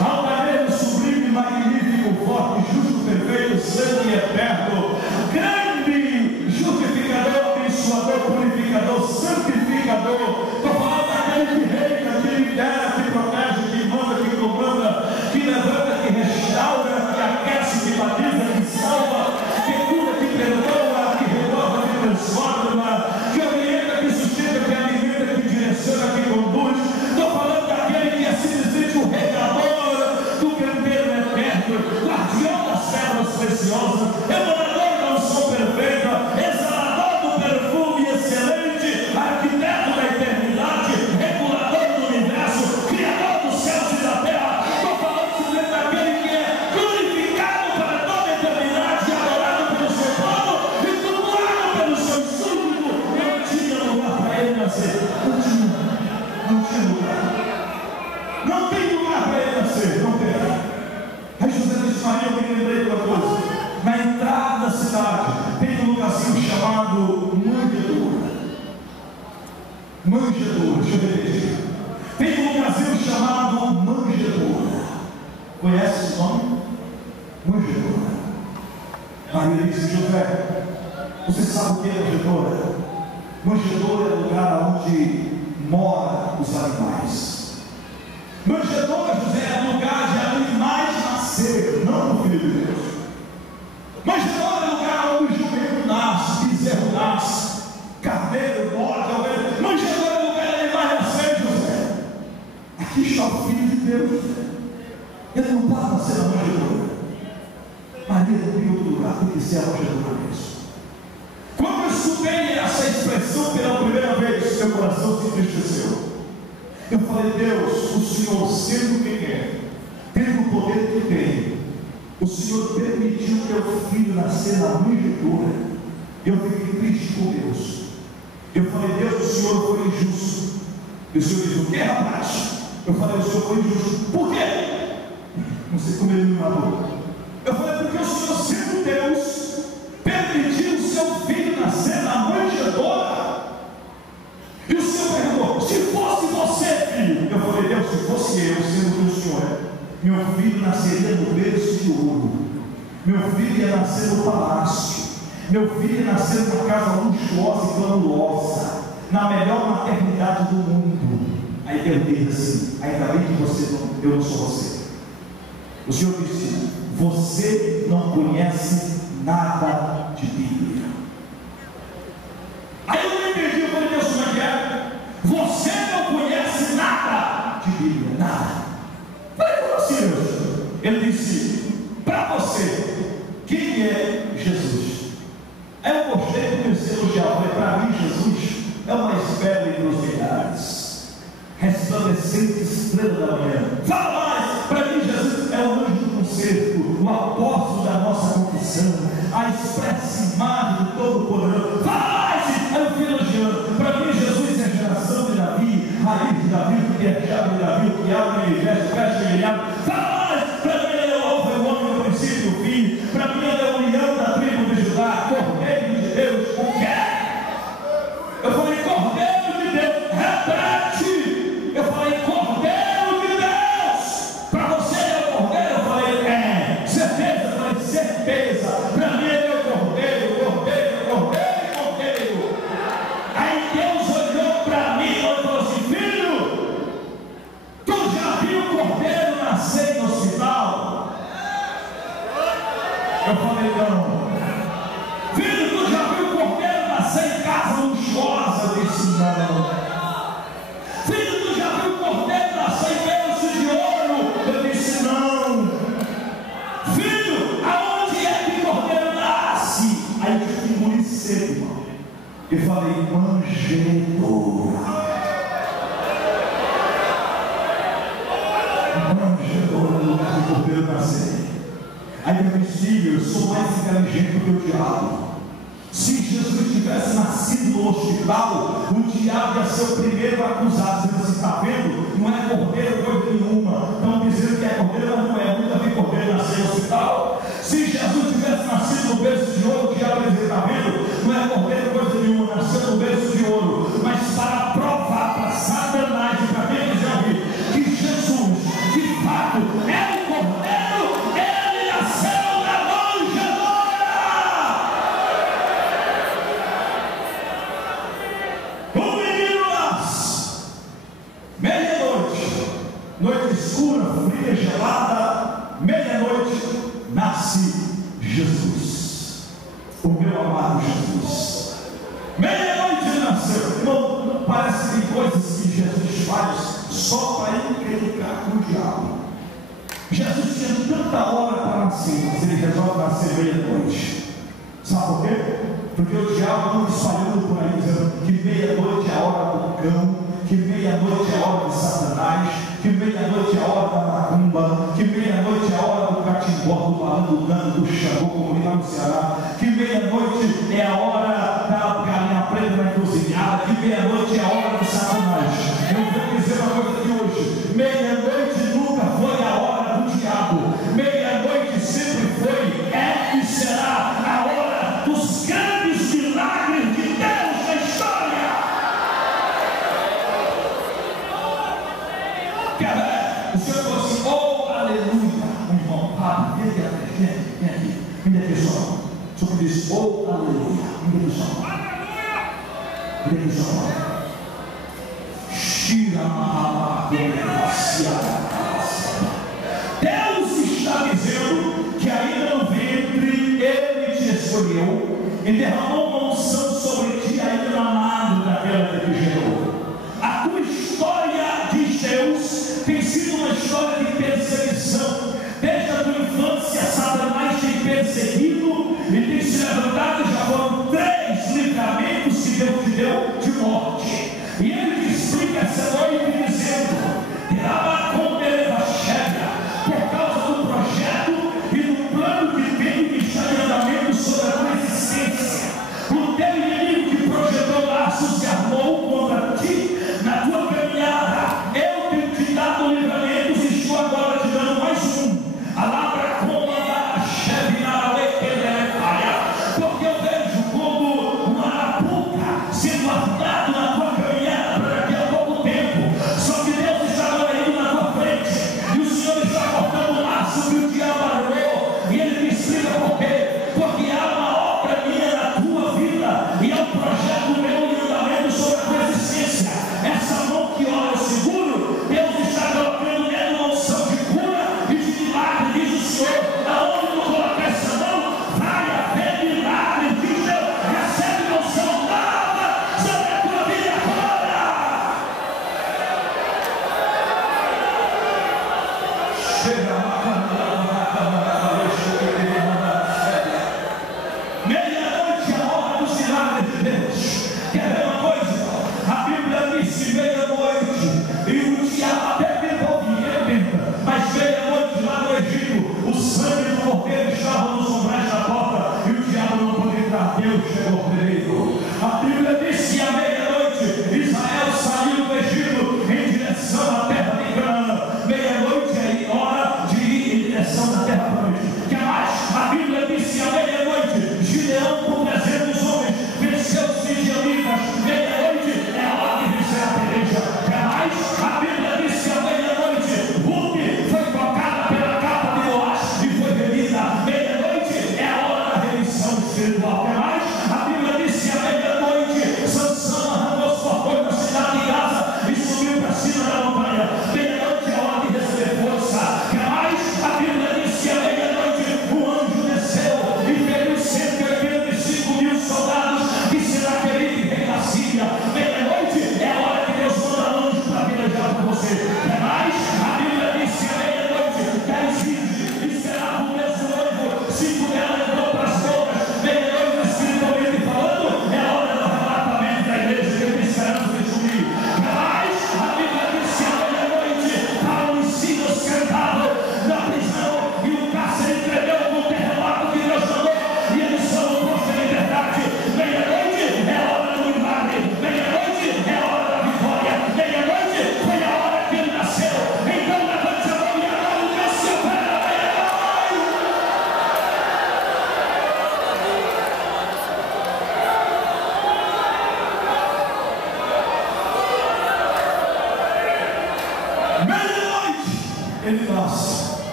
altaneiro, sublime, magnífico, forte, justo, perfeito, santo e eterno, grande, justificador, abençoador, purificador, santificador. Estou falando daquele que reina, que lidera, que protege, que manda, que comanda, que levanta, que restaura, que aquece, que batiza, que salva, que cura, que perdoa, que renova, que transforma, que orienta, que sustenta, que alimenta, que direciona, que conduz. Estou falando daquele que é simplesmente o regador do canteiro eterno, guardião das pedras preciosas, emanador da unção perfeita, exalador do perfume excelente, arquiteto da eternidade, regulador do universo, criador dos céus e da terra. Estou falando simplesmente daquele que é glorificado para toda a eternidade, adorado pelo seu povo e cultuado pelo seu súdito. Não tinha lugar para ele nascer. Não tinha lugar. Não tem lugar para ele nascer. Não tem. Aí José disse: Maria, eu me lembrei de uma coisa. Na entrada da cidade tem um lugarzinho chamado Manjedoura. Deixa eu repetir. Tem um lugarzinho chamado Manjedoura. Conhece esse nome? Manjedoura. Maria disse: José, você sabe o que é manjedoura? Manjedoura é o lugar onde moram os animais. Manjedoura, José, é o lugar de animais nascer, não do Filho de Deus. Manjedoura é o lugar onde o jumento nasce, bezerro nasce, carneiro, bode, ovelha. Manjedoura é o lugar de animais nascer, José. Aqui está o Filho de Deus, José. Ele não pode nascer na manjedoura. Maria não tem outro lugar, tem que ser a manjedoura mesmo. Quando eu escutei essa expressão pela primeira vez, meu coração se entristeceu. Eu falei: Deus, o Senhor, sendo quem é, tendo o poder que tem, o Senhor permitiu teu filho nascer na manjedoura. Eu fiquei triste com Deus. Eu falei: Deus, o Senhor foi injusto. E o Senhor disse: o que, rapaz? Eu falei: o Senhor foi injusto. Por quê? Não sei como ele me matou. Eu falei: porque o Senhor, sendo Deus, permitiu o seu filho nascer na manjedoura. E o Senhor perguntou: se fosse você, filho? Eu falei: Deus, se fosse eu, sendo que o Senhor é, meu filho nasceria no berço de ouro, meu filho ia nascer no palácio, meu filho ia nascer numa casa luxuosa e glamurosa, na melhor maternidade do mundo. Aí Deus disse assim: ainda bem que você não, eu não sou você. O Senhor disse: você não conhece nada de Bíblia. resplandecente estrela da manhã. Fala mais, para mim Jesus é o anjo do concerto, o apóstolo da nossa confissão, a expressa imagem do Todo-Poderoso. Fala mais, aí eu fui elogiando. Para mim Jesus é a geração de Davi, raiz de Davi, que é chave de Davi, que abre o universo, fecha o milhar. Fala mais, para mim ele é o alfa e o homem, o princípio e o fim. Para mim ele é o leão da tribo de Judá, Cordeiro de Deus. O quê? Eu falei Cordeiro de Deus, repete. Eu falei Cordeiro de Deus. Para você é o Cordeiro? Eu falei certeza. Eu falei certeza. Para mim ele é o Cordeiro, Cordeiro, Cordeiro, Cordeiro. Aí Deus olhou para mim e falou assim: filho, tu já viu o Cordeiro nascer no hospital? Eu falei não. Filho, tu já viu o Cordeiro nascer em casa luxuosa? Eu disse não. Filho, tu já viu o Cordeiro nascer em berço de ouro? Eu disse não. Filho, aonde é que o Cordeiro nasce? Aí eu tive que engolir cedo, irmão. E falei, manjedoura. Manjedoura no lugar do Cordeiro nascer. Aí eu disse, filho, eu sou mais inteligente do que o diabo. Se Jesus tivesse nascido no hospital, o diabo ia ser o primeiro acusado. Você está vendo? Não é cordeiro coisa nenhuma. Estão dizendo que é cordeiro, mas não é. Nunca vi cordeiro nascer no hospital. Se Jesus tivesse nascido no berço de ouro, o diabo ia dizer, está vendo? Não é cordeiro coisa nenhuma, nasceu no berço de ouro. Mas para provar para Satanás e para quem quiser ouvir que Jesus, de fato, é o cordeiro, ele nasceu na manjedoura. O menino nasce, meia-noite, noite escura, fria, gelada, meia-noite, nasce Jesus, o meu amado Jesus. Meia-noite ele nasceu. Irmão, parece que tem coisas que Jesus faz só para encrencar com o diabo. Jesus tinha tanta hora para nascer, mas ele resolve nascer meia-noite. Sabe por quê? Porque o diabo não espalhando por aí dizendo que meia-noite é a hora do cão, que meia-noite é a hora de Satanás, que meia-noite é a hora da macumba, que meia-noite é a hora do catimbó, do balão, do nano, do xangô, como lá no Ceará, que meia-noite é a hora da galinha preta na encruzilhada, que meia-noite é a hora do Satanás. Eu vou dizer uma coisa aqui hoje: meia-noite nunca foi a hora do diabo, meia-noite sempre foi, é e será a hora dos grandes milagres de Deus na história. Quer ver? O Senhor falou assim: oh, aleluia. O irmão, vem aqui, vem aqui só. O Senhor disse: oh, aleluia. Vem aqui só. Vem aqui só. Deus está dizendo que ainda no ventre Ele te escolheu e derramou uma unção sobre ti ainda no amado daquela que te gerou. A tua história, diz Deus, tem sido uma história de perseguição. Desde a tua infância, Satanás tem perseguido e tem se levantado. Já foram 3 livramentos que Deus te deu de morte. E ele te explica essa noite dizendo: por causa do projeto e do plano que tem que está em andamento sobre a tua existência.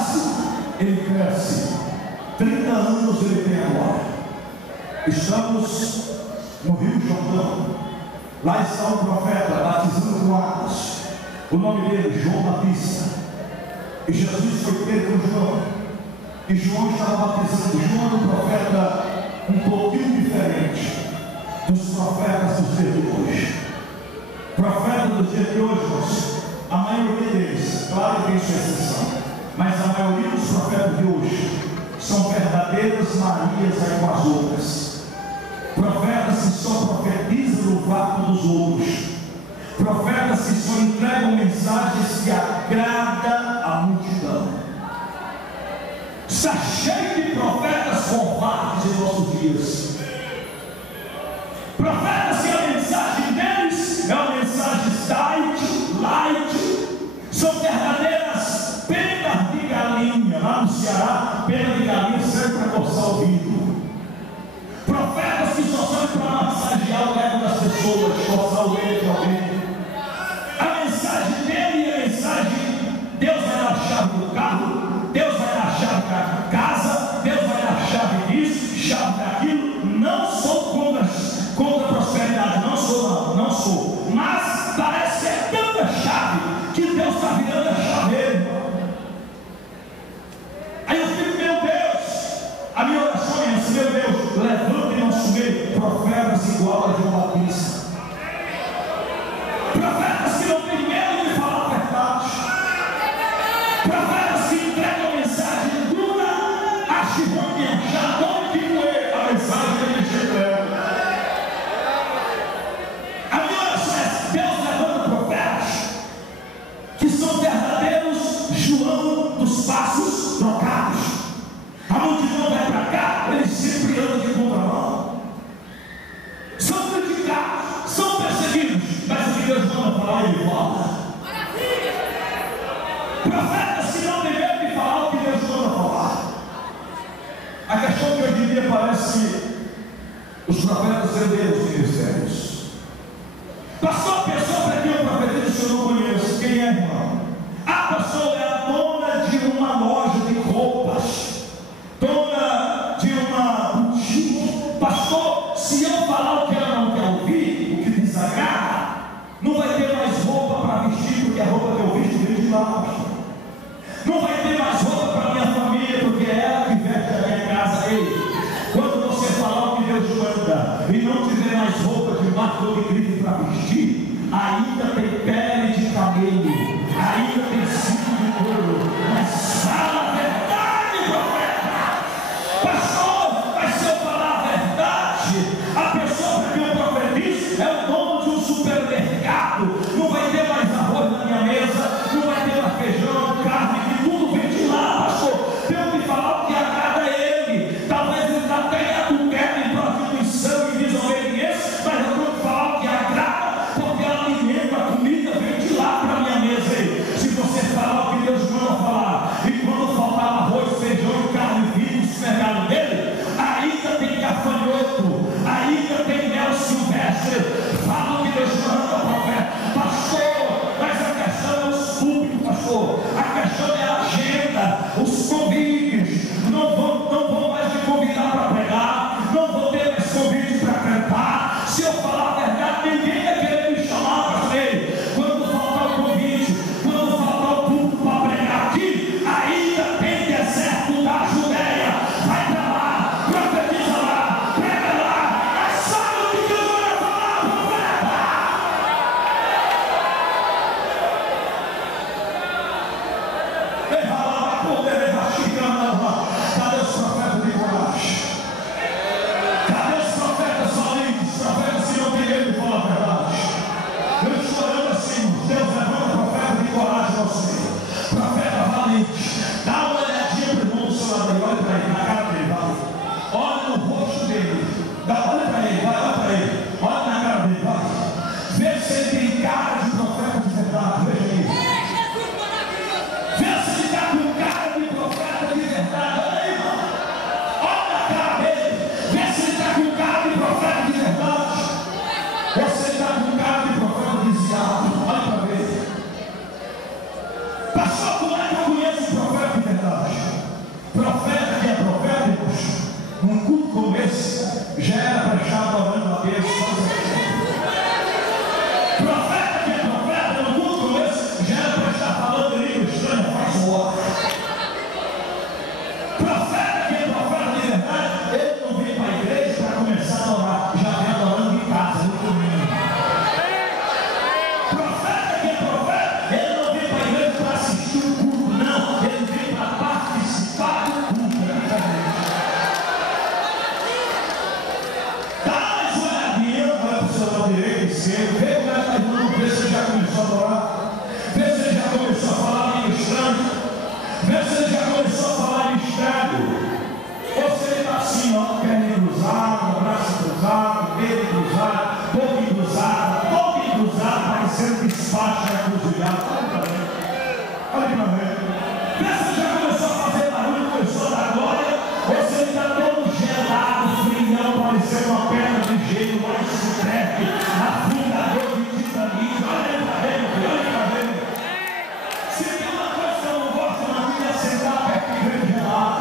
nasce, ele cresce. 30 anos ele tem agora. Estamos no Rio Jordão. Lá está um profeta batizando com águas. O nome dele, João Batista. E Jesus foi ter com João. E João estava batizando. João era um profeta um pouquinho diferente dos profetas dos dias de hoje. Profeta dos dias de hoje, a maioria deles, claro que tem sua exceção, mas a maioria dos profetas de hoje são verdadeiras Marias aí com as outras. Profetas que só profetizam no vácuo dos outros. Profetas que só entregam mensagens que agradam a multidão. Está cheio de profetas covardes em nossos dias. Profetas que a mensagem deles é uma mensagem light, são verdadeiras penas de galinha. Lá no Ceará, pena de galinha serve para coçar o ouvido. Profetas que só servem para massagear o ego das pessoas, coçar o ego de alguém. A mensagem dele é a mensagem: Deus vai dar a chave do carro, Deus vai dar a chave da casa, Deus vai dar a chave disso, chave daquilo. Não sou contra a prosperidade, não sou, mas parece que é tanta chave que Deus está virando a chave. Aí eu fico, meu Deus, a minha oração é assim: meu Deus, levanta em nosso meio profetas igual a João Batista, profetas que não têm medo de falar a verdade, profetas que entregam a mensagem dura, acho que vão me achar, não que doer a mensagem que eles entregam. A minha oração é: Deus levanta profetas que são verdadeiros João dos passos trocados. A multidão vai para cá, eles sempre andam de contramão. São criticados, são perseguidos, mas o que Deus manda falar, ele fala. Profetas que não têm medo de falar o que Deus manda falar. A questão que hoje em dia parece os profetas venderam os ministérios. Pastor, a pessoa para quem eu profetizo, o senhor não conhece. Quem é, irmão? A pessoa é a dona de uma loja de roupas, dona de uma boutique. Pastor, se eu falar o que ela não quer ouvir, o que desagrada, não vai ter mais roupa para vestir, porque a roupa que eu visto vem de lá. Não vai ter mais roupa para minha família, porque é ela que veste a minha casa. Ei, quando você falar o que Deus manda e não tiver mais roupa de marca ou de grife para vestir, ainda tem pele de camelo, ainda tem cinto de couro, mas fala a verdade, profeta. Pastor, mas se eu falar a verdade, a pessoa que eu profetizo é o dono de um supermercado. Não vai ter mais arroz na minha mesa, não vai ter mais feijão, carne, que tudo vem de lá, pastor. Tenho que falar o que agrada a ele. Talvez ele está até adulterado em prostituição e desobediência, mas eu tenho que falar o que agrada, porque o alimento, a comida vem de lá para a minha mesa. Se esquerdo. Vê como é que está indo. Vê se ele já começou a adorar. Vê se ele já começou a falar em estranho. Vê se ele já começou a falar em estranho. Ou se ele está assim, ó, perna cruzada, braço cruzado, dedo cruzado, boca cruzada, parecendo despacho na cruzilhada. Olha para ver. Vê se ele já começou a fazer barulho, começou a dar glória. Ou se ele está todo gelado, frião, parecendo uma perna de gelo, lá em Sutrep, afundador de titanite. Olha para ver. Se tem uma coisa que eu não gosto na vida é sentar perto de grande gelado.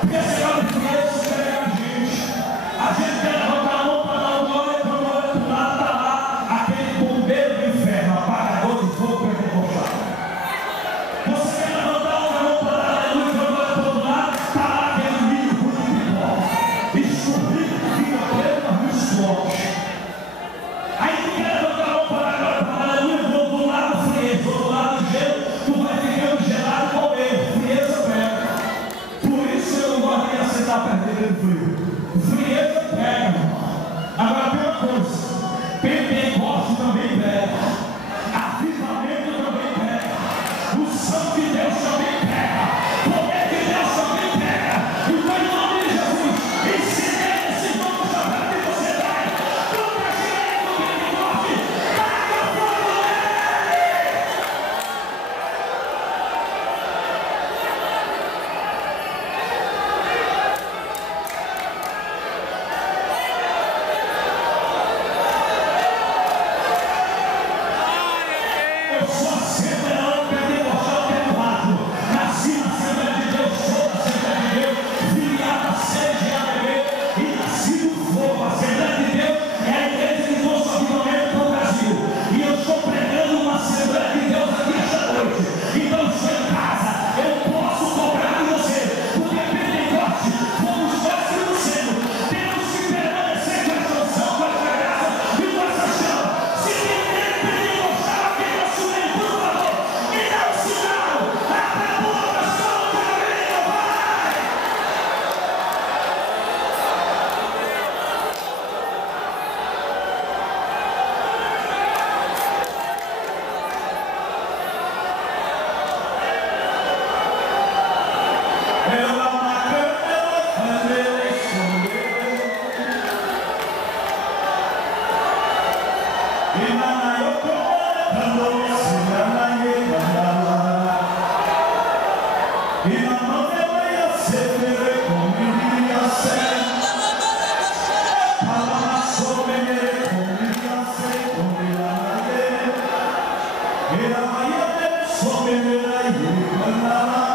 Porque esse negócio de frieza pega a gente quer levantar a mão para dar glória, quando olha para o lado, está lá aquele bombeiro do inferno, apagador de fogo pentecostal. Você quer levantar a mão para dar aleluia, quando olha para o outro lado, está lá aquele milho ruim de pó, escorrido, fica preto, mas não explode. Aí tu quer levantar a mão para dar aleluia, do lado frieza, do outro lado gelo, tu vai ficando gelado com ele, frieza pega. Por isso eu não gosto de aceitar perto dele frio. Frieza pega, irmão. Agora tem uma coisa: Pentecoste também pega, avivamento também pega, o sangue de Deus também pega, o poder de Deus também pega. Então, em nome de Jesus, ensinei esse novo chamado que você tem. Nunca cheguei no Pentecoste, taca fogo nele. Eu sou assembleano pentecostal perdoado. Nasci na Assembleia de Deus, sou da Assembleia de Deus, filiado a CGADB e nasci do fogo. A Assembleia de Deus é a igreja que trouxe o avivamento para o Brasil. E eu estou pregando uma Assembleia de Deus aqui esta noite. Então, eu estou em casa, eu posso cobrar de você, porque Pentecoste fomos nós que nos sendo. Temos que permanecer com essa unção, com essa graça e com essa chama. Se tem pentecostal aqui no nosso meio, por favor, me dá um sinal. Abre a boca, solta a língua, vai! Ela marca, ela escondeu. E na Yoko, e na mão dela ia ser como iria ser. Ela sobre ele como iria ser, como iria ser. E na Maia sobre ele ia andar.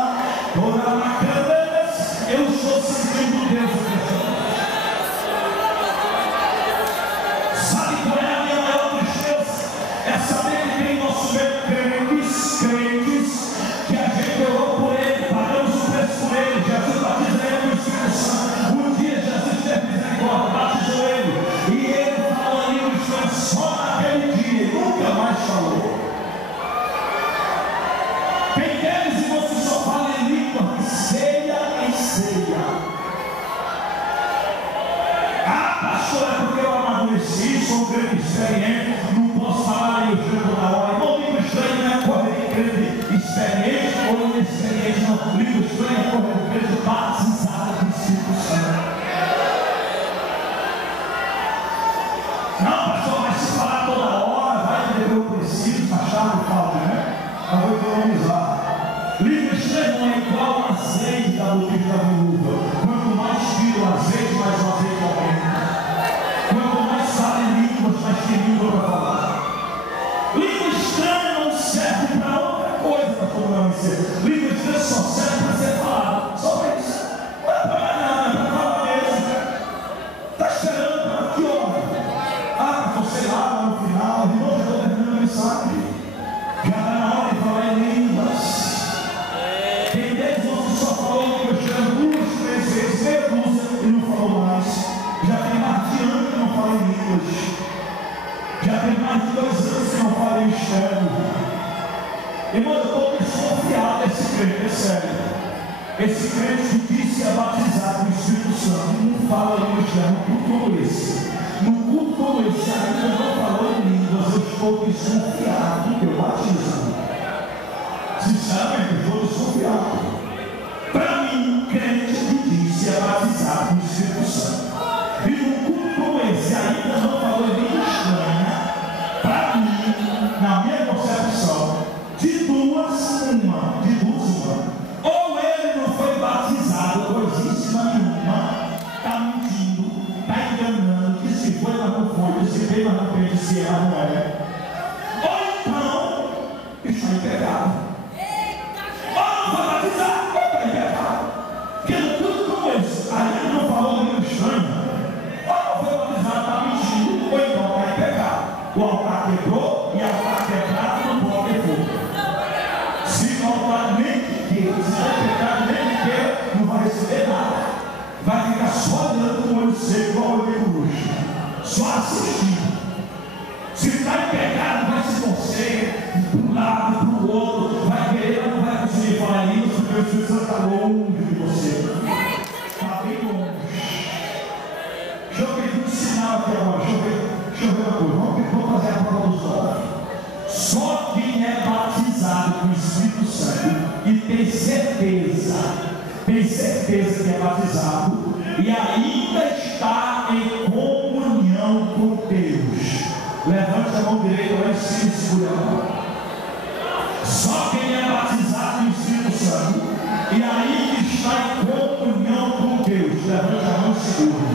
Toda a cabeça, eu estou sentindo Deus nessa. Sabe qual é a minha maior tristeza? É saber que tem nosso meio crentes, que a gente orou por ele, pagamos o preço por ele, Jesus batizou ele no Espírito Santo. Um dia Jesus teve misericórdia, batizou ele, e ele falou ali no Espírito só naquele dia, nunca mais falou. Tem deles e você só fala em língua, ceia em ceia. Ah, pastor, é porque eu amadureci, sou um grande experiente, não posso falar em estranho na hora. Não, língua estranha não é correr de grande experiente ou inexperiente, não. Língua estranha é correr de grande batizado do Espírito Santo. Não, pastor, mas se falar toda hora, vai beber o preciso, achar que falta, né? Eu vou economizar. Língua estranha não é igual ao azeite da botija da viúva. Quanto mais tira o azeite, mais o azeite aumenta. Quanto mais fala em línguas, mais tem língua para falar. Língua estranha não serve para outra coisa, pastor Maurício. Língua estranha só serve para ser falada. Só para isso. Não é para nada, é para falar mesmo. Está esperando para que hora? Ah, você lá no final, de novo, já estou terminando a mensagem. Já está na hora de falar em línguas. Tem vezes você só falou em línguas estranhas 2, 3 vezes, meia dúzia e não falou mais. Já tem mais de ano que não fala em línguas. Já tem mais de 2 anos que não fala em externo. Irmão, eu estou desconfiado desse crente, é sério. Esse crente que disse que é batizado no Espírito Santo não fala em línguas externo, num culto como esse. Num culto como esse, ainda não falou em línguas. estou desconfiado do teu batismo. Sinceramente, eu estou desconfiado. Para mim, crente que diz se é batizado no Espírito Santo e num culto como esse ainda não falou em língua estranha, para mim, na minha concepção, de duas uma, ou ele não foi batizado coisíssima nenhuma, está mentindo, está enganando, que se foi mas não foi, que se veio mas não veio, se ela não é, ou então está em pecado. Ou não foi batizado, ou está em pecado. Porque no culto como esse ainda não falou língua estranha, ou não foi batizado, está mentindo, ou então está em pecado. O altar quebrou e o altar quebrado não pode ter fogo. Se não altar nem que queira, se não pecado nem que queira, não vai receber nada. Vai ficar só olhando com o olho seco, igual o olho coruja, só assistindo. Se está em pecado, vai se torcer para um lado, para o outro, vai querer, não vai conseguir falar isso, porque o Espírito Santo está longe de você. Está bem longe. Deixa eu pedir um sinal aqui agora. Deixa eu ver uma coisa. Vamos fazer a prova dos 9. Só quem é batizado com o Espírito Santo e tem certeza que é batizado e ainda está em comunhão com Deus. Levante a mão direita lá em cima e segura a mão. Só quem é batizado no Espírito Santo e ainda está em comunhão com Deus. Levante a mão e segure.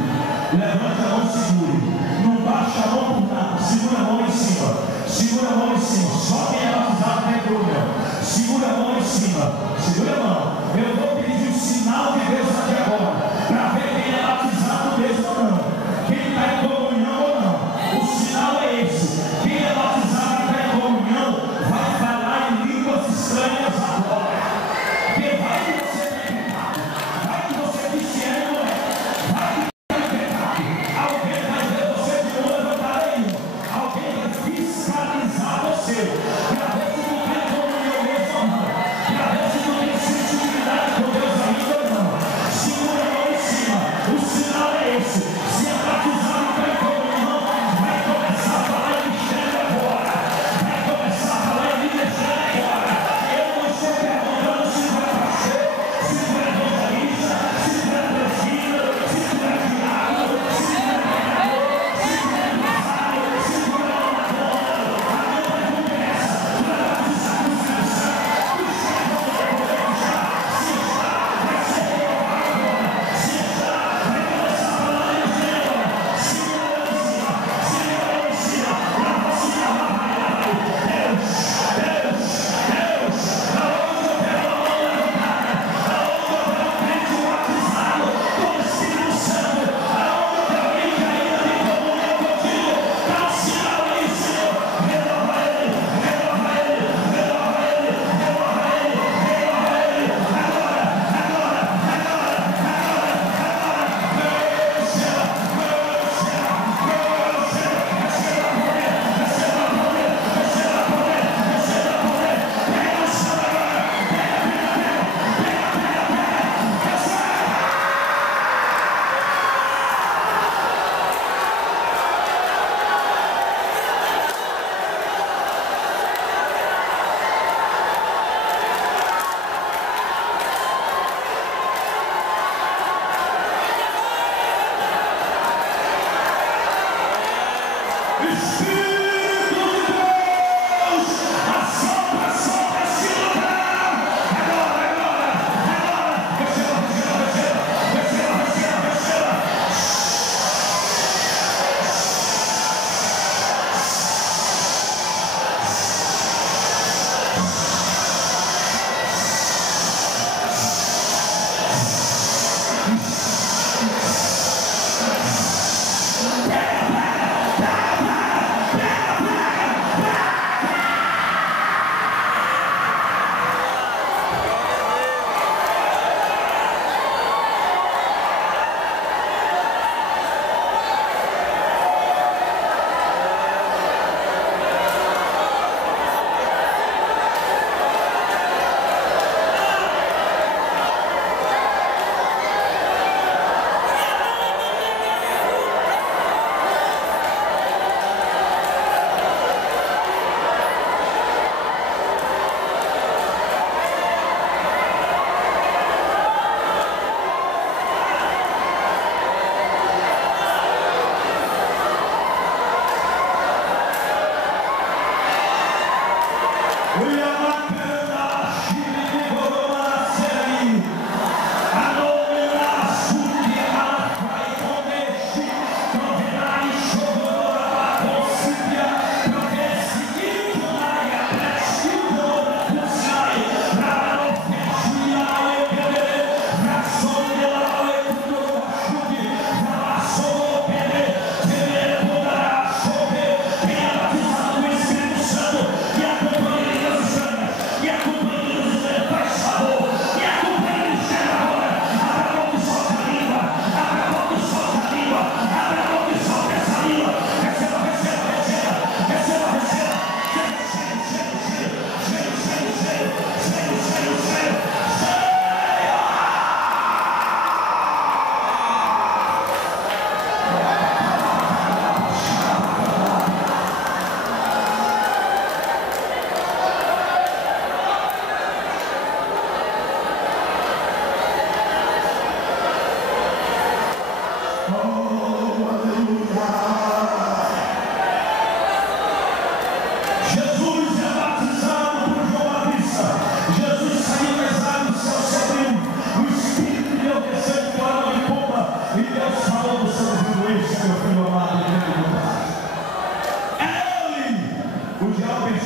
Levante a mão e segure. Não baixa a mão por nada. Segura a mão em cima. Segura a mão em cima. Só quem é batizado tem comunhão. Segura a mão em cima. Segura a mão. Eu vou pedir um sinal de Deus aqui agora, para ver quem é batizado mesmo ou não, quem está em comunhão ou não. O sinal é esse: quem é batizado e está em comunhão vai falar em línguas estranhas agora. Porque vai que você tem pecado, vai que você disse é ou não é, vai que tem pecado. Alguém vai ver você de não levantar nenhum, alguém vai fiscalizar você, para ver se não está em comunhão mesmo ou não, para ver se não tem sentido.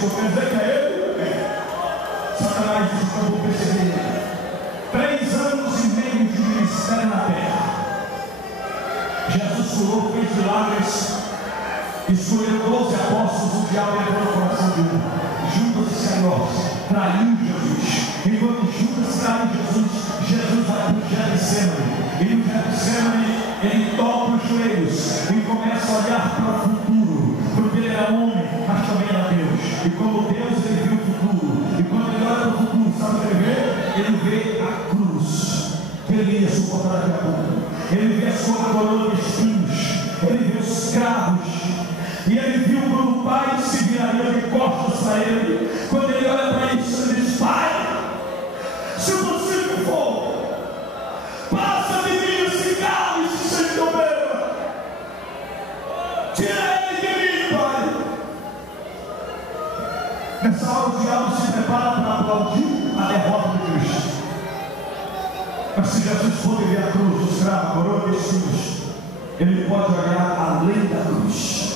pastor, quer dizer que é ele? É. Satanás disse que eu vou perceber. 3 anos e meio de ministério na terra. Jesus curou, fez milagres, escolheu 12 apóstolos. O diabo entrou no coração de um. Judas Iscariotes traiu Jesus. Enquanto Judas traiu Jesus, Jesus vai para o Getsemane. E no Getsemane ele dobra os joelhos e começa a olhar para o futuro, porque ele era homem, mas também era Deus. E como Deus, ele viu o futuro. E quando ele olha para o futuro, sabe o que ele vê? Ele vê a cruz que ele ia suportar daqui a pouco. Ele vê a sua coroa de espinhos. Ele vê os cravos. E ele viu quando o pai se viraria de costas para ele. Quando ele olha para isso, ele diz: Pai, se possível for, passa de mim esse cálice sem que eu beba. Tira ele de mim, Pai. Nessa hora o diabo se prepara para aplaudir a derrota de Cristo. Mas se Jesus for ver a cruz, os cravos, a coroa de espinhos, ele pode olhar além da cruz.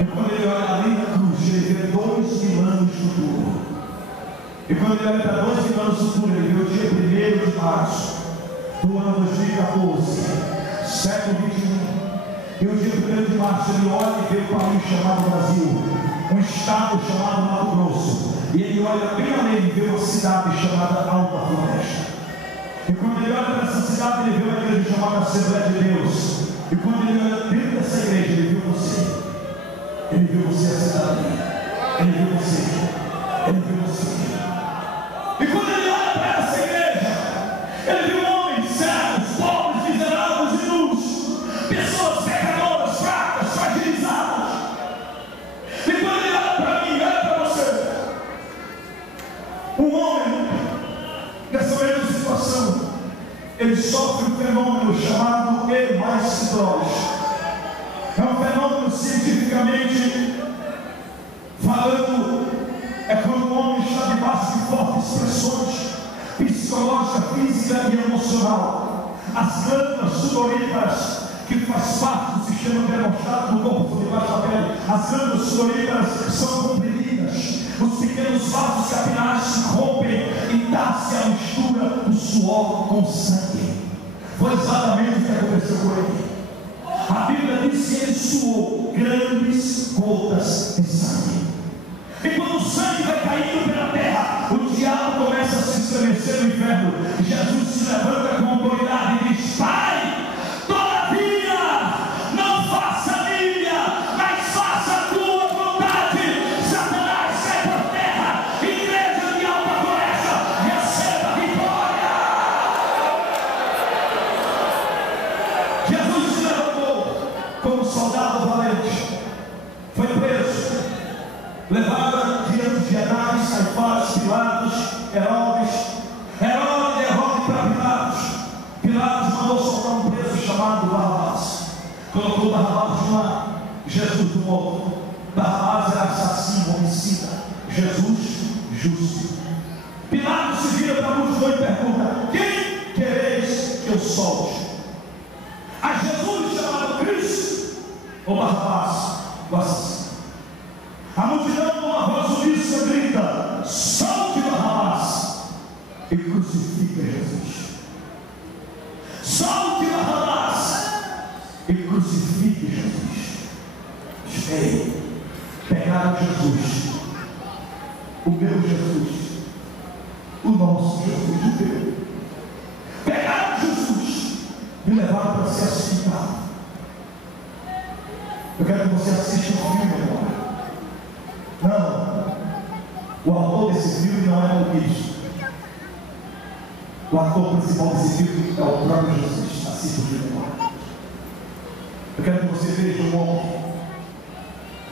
E quando ele olha além da cruz, ele vê 2.000 anos futuro. E quando ele olha para 2.000 anos futuro, ele vê o dia 1º de março do ano 2014, século 21. E o dia 1º de março ele olha e vê o país chamado Brasil, um estado chamado Mato Grosso. E ele olha bem além e vê uma cidade chamada Alta Floresta. E quando ele olha para essa cidade, ele vê uma igreja chamada Assembleia de Deus. E quando ele olha dentro dessa igreja, ele viu você. Ele viu você a cidade. Ele viu você. Ele viu você. E quando ele olha para essa igreja, ele viu homens cegos, pobres, miseráveis e nus. Pessoas pecadoras, fracas, fragilizadas. E quando ele olha para mim, olha para você. Um homem nessa mesma situação, ele sofre um fenômeno chamado hematocitose. É um fenômeno cientificamente falando, é quando o homem está debaixo de fortes pressões psicológica, física e emocional. As glândulas sudoríparas, que faz parte do sistema termostato do corpo por debaixo da pele, as glândulas sudoríparas são comprimidas, os pequenos vasos capilares se rompem e dá-se a mistura do suor com o sangue. Foi exatamente o que aconteceu com ele. A Bíblia diz que ele suou grandes gotas de sangue. E quando o sangue vai caindo pela terra, o diabo começa a se estremecer no inferno. Jesus se levanta com autoridade e diz: Pai, todavia, não faça a minha, mas faça a tua vontade. Satanás, sai por terra. Igreja de Alta Floresta, receba a vitória. Jesus se levantou como soldado valente, foi preso, levado diante de Anás, Caifás, Pilatos, Herodes derrota para Pilatos. Pilatos mandou soltar um preso chamado Barrabás. Colocou Barrabás de um lado, Jesus do outro. Barrabás era assassino, homicida. Jesus, justo. Pilatos se vira para a multidão e pergunta: quem quereis que eu solte? A Jesus chamado Cristo ou Barrabás, o assassino? A multidão com uma voz unida grita: solte Barrabás e crucifica Jesus. Solte Barrabás e crucifique Jesus. Espere, pegaram Jesus, o meu Jesus, o nosso Jesus, o teu. Pegaram Jesus e levaram para ser açoitado. Eu quero que você assista um filme agora. Não, o autor desse filme não é o Cristo. O ator principal desse filme é o próprio Jesus. Assista o filme agora. Eu quero que você veja um homem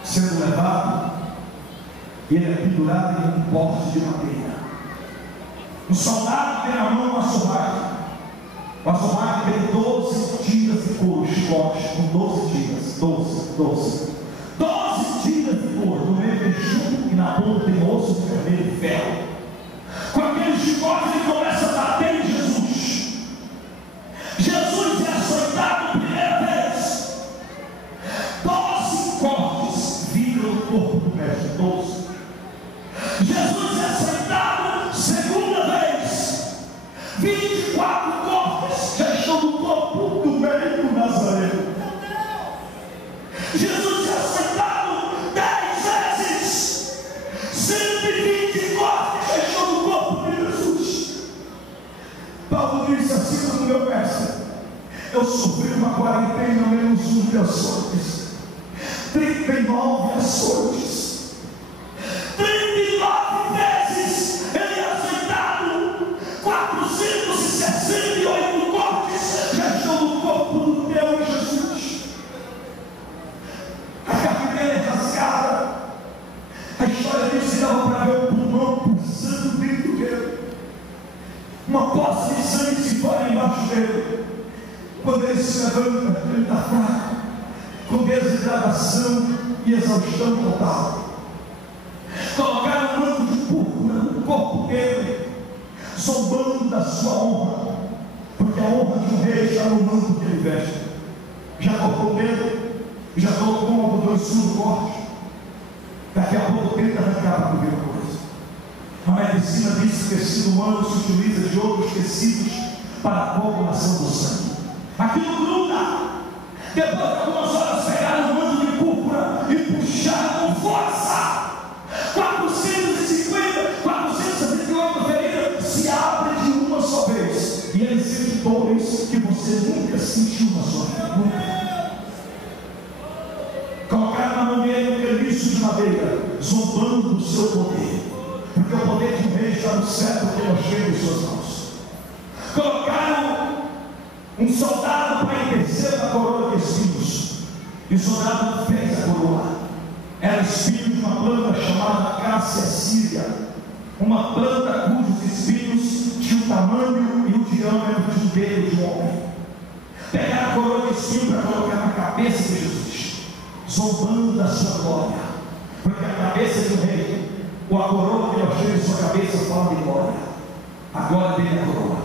sendo levado e ele é pendurado em um poste de madeira. Um soldado tem na mão uma açorraque. O açorraque tem 12 tiras de couro, chicotes, com 12 tiras. 12 tiras de couro, no meio tem chumbo e na ponta tem osso de carneiro e ferro. Com aquele chicote ele começa a bater em Jesus. Jesus é açoitado a primeira vez. 12 cortes viram o corpo do mestre, 12. Jesus é açoitado 10 vezes, 120 cortes fechou no corpo de Jesus. Paulo disse assim como meu mestre: eu sofri uma quarentena menos um de açoites, 39 açoites, 39 vezes ele é açoitado, 468 cortes já estão no corpo do teu Jesus. A carne dele é rasgada. A história diz que dava para ver o pulmão pulsando dentro dele, uma poça de sangue se forma embaixo dele. Quando ele se levanta, ele está fraco, com desidratação e exaustão total. Colocaram um manto de púrpura no corpo dele, zombando da sua honra, porque a honra de um rei está no manto que ele veste. Já cortou o dedo, já colocou um algodão no corte. Daqui a pouco tenta arrancar para ver uma coisa. A medicina diz que o tecido humano se utiliza de outros tecidos para a coagulação do sangue. Aquilo gruda. Depois de algumas horas pegaram o manto de púrpura e puxaram com força. 458 feridas se abrem de uma só vez. E ele sente dores que você nunca sentiu na sua vida. Nunca. Colocaram na mão dele um caniço de madeira, zombando do seu poder. Porque o poder de um rei está no cetro que ele cheio em suas mãos. Colocaram um soldado para entecer a coroa de espinhos. E o soldado fez a coroa. Era espinho de uma planta chamada Cássia síria. Uma planta cujos espinhos tinham o tamanho e o diâmetro de um dedo de um homem. Pegaram a coroa de espinho para colocar na cabeça de Jesus, zombando da sua glória. Porque a cabeça de um rei, ou a coroa que ele cheio em sua cabeça, fala de glória. A glória dele é a coroa.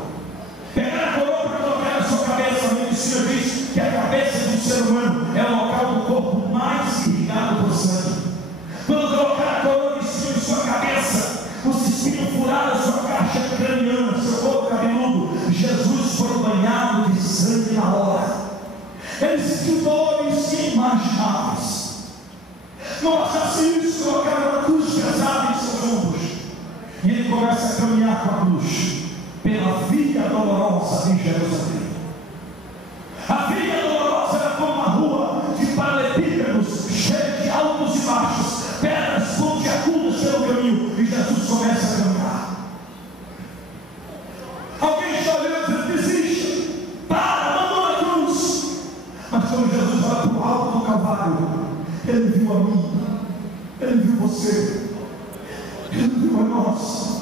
Pegaram a coroa para colocar na sua cabeça. A medicina diz que a cabeça de um ser humano é o local do corpo mais irrigado por sangue. Quando colocaram a coroa de espinho em sua cabeça, os espinhos furaram a sua caixa craniana, seu corpo cabeludo. Jesus foi banhado de sangue na hora. Ele sentiu dores inimagináveis. Não bastasse isso, colocaram uma cruz pesada em seus ombros. E ele começa a caminhar com a cruz pela via dolorosa em Jerusalém. A via dolorosa era como uma rua de paralelepípedos, cheia de altos e baixos, pedras pontiagudas pelo caminho, e Jesus começa a caminhar. Alguém está olhando e diz: desista, para, abandona a cruz. Mas quando Jesus vai para o alto do Calvário, ele viu a mim, ele viu você, ele viu a nós,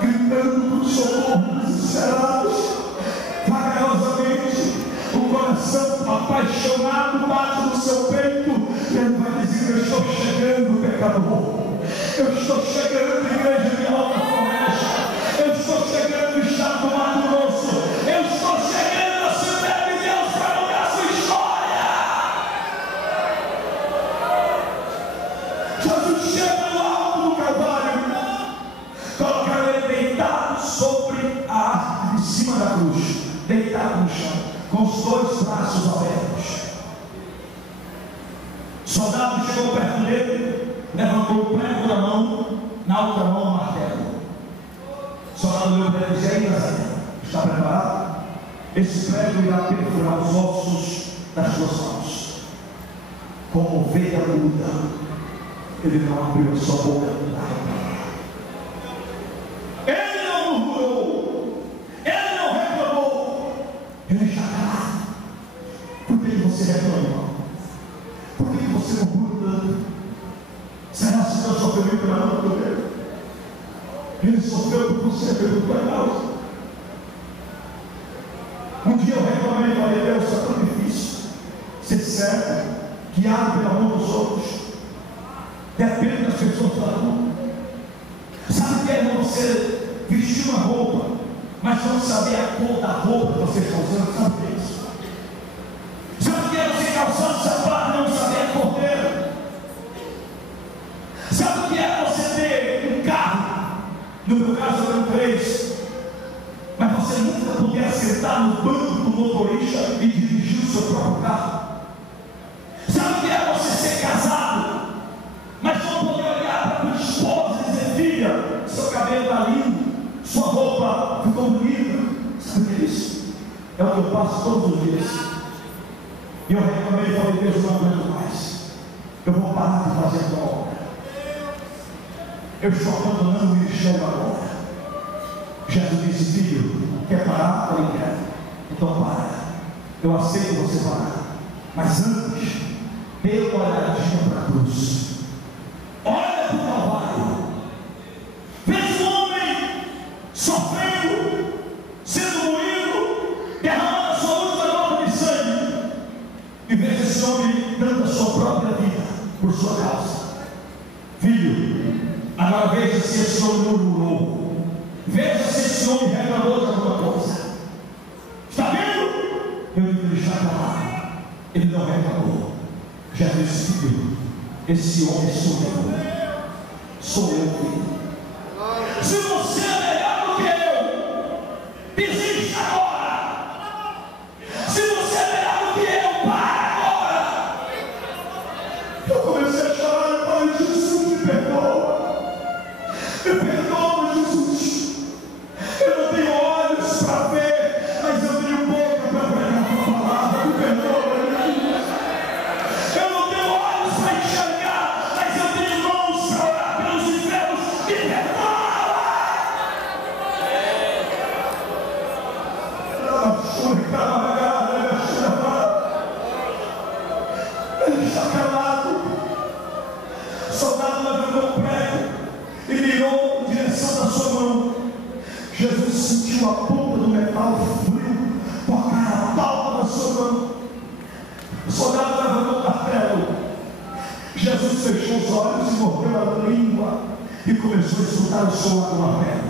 gritando por socorro, desesperados. Vagarosamente, o coração apaixonado bate no seu peito, e ele vai dizer: eu estou chegando, pecador, eu estou chegando, igreja de Alta Floresta, eu estou chegando no estado do Mato Grosso, eu estou chegando na Assembleia de Deus para mudar a sua história. Jesus chega no alto do Calvário, colocaram ele deitado sobre a árvore em cima da cruz, deitado no chão, com os dois braços abertos. O soldado chegou perto dele, levantou o prego da mão, na outra mão o martelo. O soldado olhou para ele e disse: aí, Nazareno, está preparado? Esse prego irá perfurar os ossos das suas mãos. Como ovelha muda, ele não abriu a sua boca para reclamar. Ele não murmurou, ele não reclamou, ele está calado. Por que você reclama? Por que você murmura tanto? Será que não sofreu pela mão do Deus? Ele sofreu por você, pelo tua causa. Um dia eu reclamei e falei: Deus, está tão difícil ser servo, guiado pela mão dos outros, depende das pessoas da rua. Sabe o que é você vestir uma roupa, mas não saber a cor da roupa que você está usando? Sabe o que é isso? Sabe o que é você calçando sapato e não saber a cor dele? Sabe o que é você ter um carro? No meu caso eram 3, mas você nunca podia sentar no banco do motorista e dirigir o seu próprio carro. Sabe o que é É o que eu passo todos os dias. E eu reclamei e falei: Deus, não aguento mais. Eu vou parar de fazer a tua obra. Eu estou abandonando o ministério agora. Jesus disse: filho, quer parar? Eu quero. Então para. Eu aceito você parar. Mas antes, dê uma olhadinha para a cruz. Olha para o Calvário. Veja um homem sofrendo, sendo moído, derramando a sua última gota de sangue. E veja esse homem dando a sua própria vida por sua causa. Filho, agora veja se esse homem murmurou. Veja se esse homem reclamou de alguma coisa. Está vendo? Eu digo: ele está calado. Ele não reclamou. Já disse: filho, esse homem sou eu. Sou eu, filho. Se você é melhor do que eu, desiste agora. Se você é melhor do que eu, para agora. Eu comecei a chorar e falei: Jesus, me perdoa. Me perdoa, Jesus. Eu não tenho olhos para ver, mas eu tenho boca para pregar a tua palavra. Me perdoa. Eu não tenho olhos para enxergar, mas eu tenho mãos para orar pelos enfermos. Me perdoa. Ele está calado. O soldado levantou o prego e mirou em direção da sua mão. Jesus sentiu a ponta do metal frio tocar a palma da sua mão. O soldado levantou o martelo. Jesus fechou os olhos e mordeu a língua e começou a escutar o som do martelo.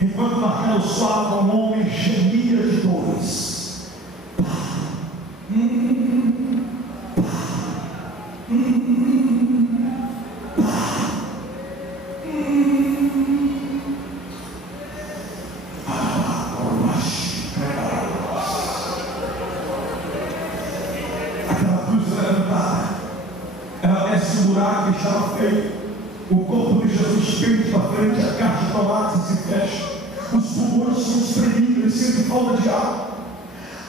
Enquanto o martelo soava, um homem gemia de dores. Aquela cruz levantada, ela desce no buraco que estava feito. O corpo de Jesus pende para frente, a caixa de tomates se fecha. Os pulmões são espremidos, ele sente falta de ar.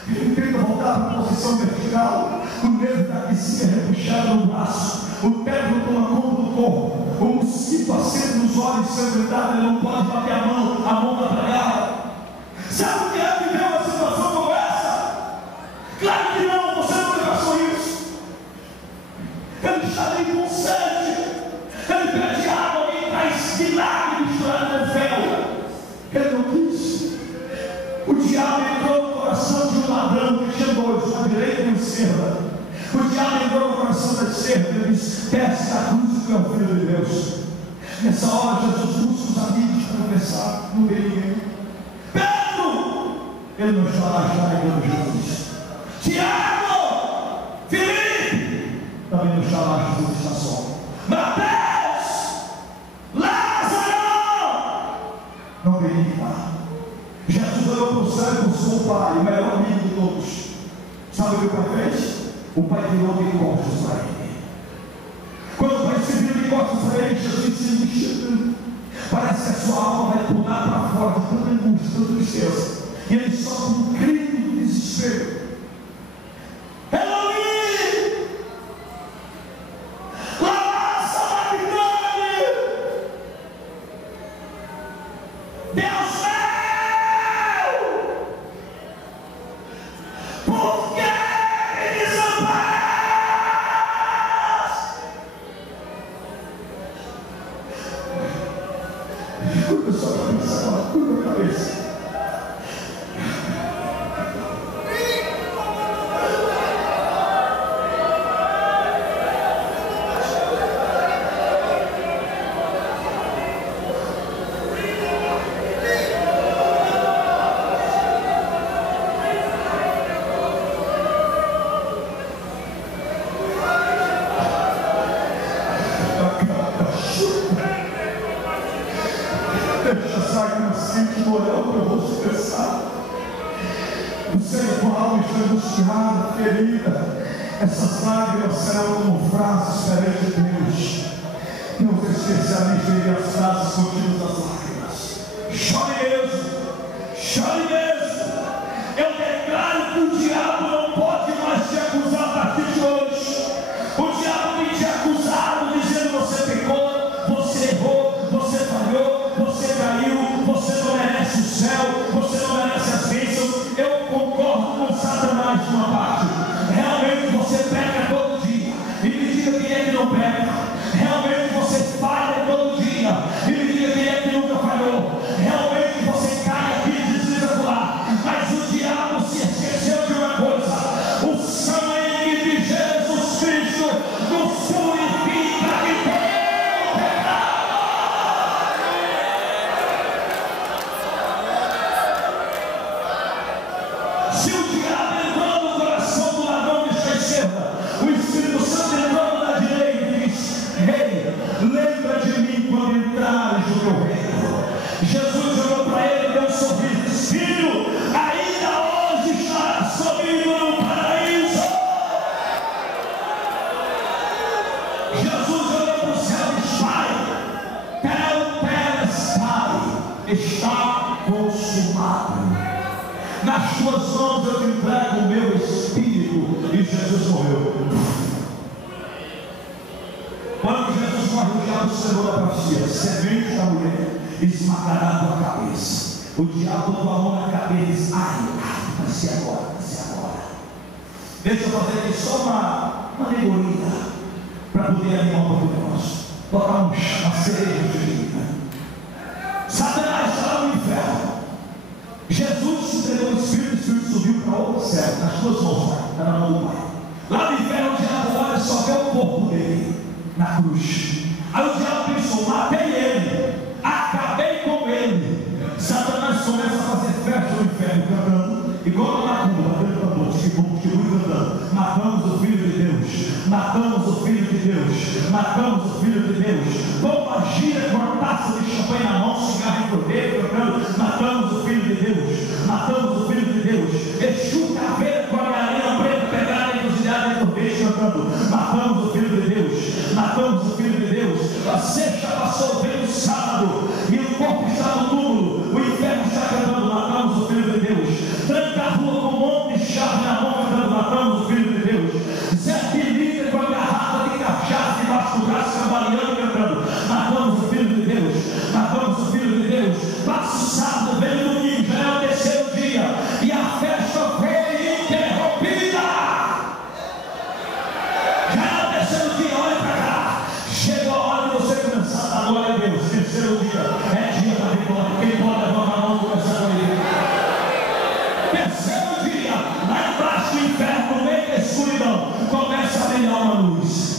Ele tenta voltar para a posição vertical. O nervo da piscina é repuxado no braço. O tétano toma conta do corpo. O mosquito acende nos olhos ensanguentados. Ele não pode bater a mão está pregada. Sabe o que é viver uma situação como essa? Claro que não, você não passou isso. Ele está ali com sede. Ele pede água, alguém traz vinagre misturado com fel. Ele não quis. O diabo entrou no coração de um ladrão que tinha dois, uma direita e uma esquerda. O diabo entrou no coração da esquerda e disse: desce da cruz, que é o Filho de Deus. Nessa hora, Jesus busca os amigos para conversar. Não veio ninguém. Pedro! Ele não está lá, está negando Jesus. Tiago! Filipe! Também não está lá, Jesus está só. Mateus! Lázaro! Não veio ninguém lá. Jesus olhou para o céu e buscou o Pai, o melhor amigo de todos. Sabe o que o Pai fez? O Pai virou de costas para ele. Quando o Pai se virou de costas para ele, Jesus se enxergando. Parece que a sua alma vai pular para fora de tanta angústia, tanta tristeza. E ele solta um grito de desespero. Essas lágrimas serão como frases diferentes de Deus. Deus é especialista em ver as frases contidas das lágrimas. chore mesmo, chore mesmo. Eu declaro que o diabo não pode mais te acusar a partir de hoje. O diabo tem te acusado dizendo: você pecou, você errou, você falhou, você caiu, você não merece o céu, você não merece as bênçãos. Eu concordo com Satanás de uma parte. Realmente você peca todo dia. E me diga quem é que não peca. Realmente você falha todo dia. E me diga quem é que nunca falhou. Realmente você cai aqui e desliza por lá. Mas o diabo se esqueceu de uma coisa: o sangue de Jesus Cristo nos purifica de todo pecado. Se o diabo entrou no coração do ladrão que está em esquerda, o Espírito Santo entrou na direita e diz: ei, lembra de mim quando entrares no meu reino. Jesus olhou para ele e deu um sorriso: filho, ainda hoje estarás comigo no paraíso. Jesus olhou para o céu e disse: Pai, Pai, está consumado. Nas tuas mãos eu te entrego o meu espírito. E Jesus morreu. Quando Jesus morre, o diabo selou a profecia: semente da mulher esmagará a tua cabeça. O diabo botou a mão na cabeça e disse: ai, vai ser agora, vai ser agora. Deixa eu fazer aqui só uma alegoria para poder animar um pouco de nós. Tocar uma cereja de vida. Satanás está lá no inferno. Jesus se entregou o Espírito subiu para o céu, nas suas mãos, está na mão do Pai. Lá no inferno o diabo olha, só vê o corpo dele na cruz. Aí o diabo pensou: matei ele, acabei com ele. Satanás começa a fazer festa no inferno, cantando, igual a macumba, batendo tambor, cantando: matamos o Filho de Deus, matamos o Filho de Deus, matamos o Filho de Deus. Bomba gira com uma taça de champanhe na mão, cigarro em cordeiro, cantando: matamos o Filho de Deus, matamos o Filho de Deus. Exu caveira com a galinha preta pegada e cozinhada em cordeiro, cantando: matamos o Filho de Deus, matamos o Filho de Deus. A sexta passou, veio o sábado, e o corpo está no túmulo. O inferno está cantando: matamos o Filho de Deus. Tranca a rua com um monte de chave na mão, cantando: matamos o Filho de Deus. Zé Felipe com a garrafa de cachaça embaixo do braço, cambaleando, cantando: matamos o Filho de Deus, matamos o Filho de Deus. Passa o sábado, vem o domingo, já é o terceiro dia, e a festa foi interrompida. Já é o terceiro dia, olha para cá. Chegou a hora de você começar a dar glória a Deus. Terceiro dia é dia da vitória. Quem pode levantar a mão e começar a glória? Terceiro dia, lá embaixo do inferno, no meio da escuridão, começa a brilhar uma luz.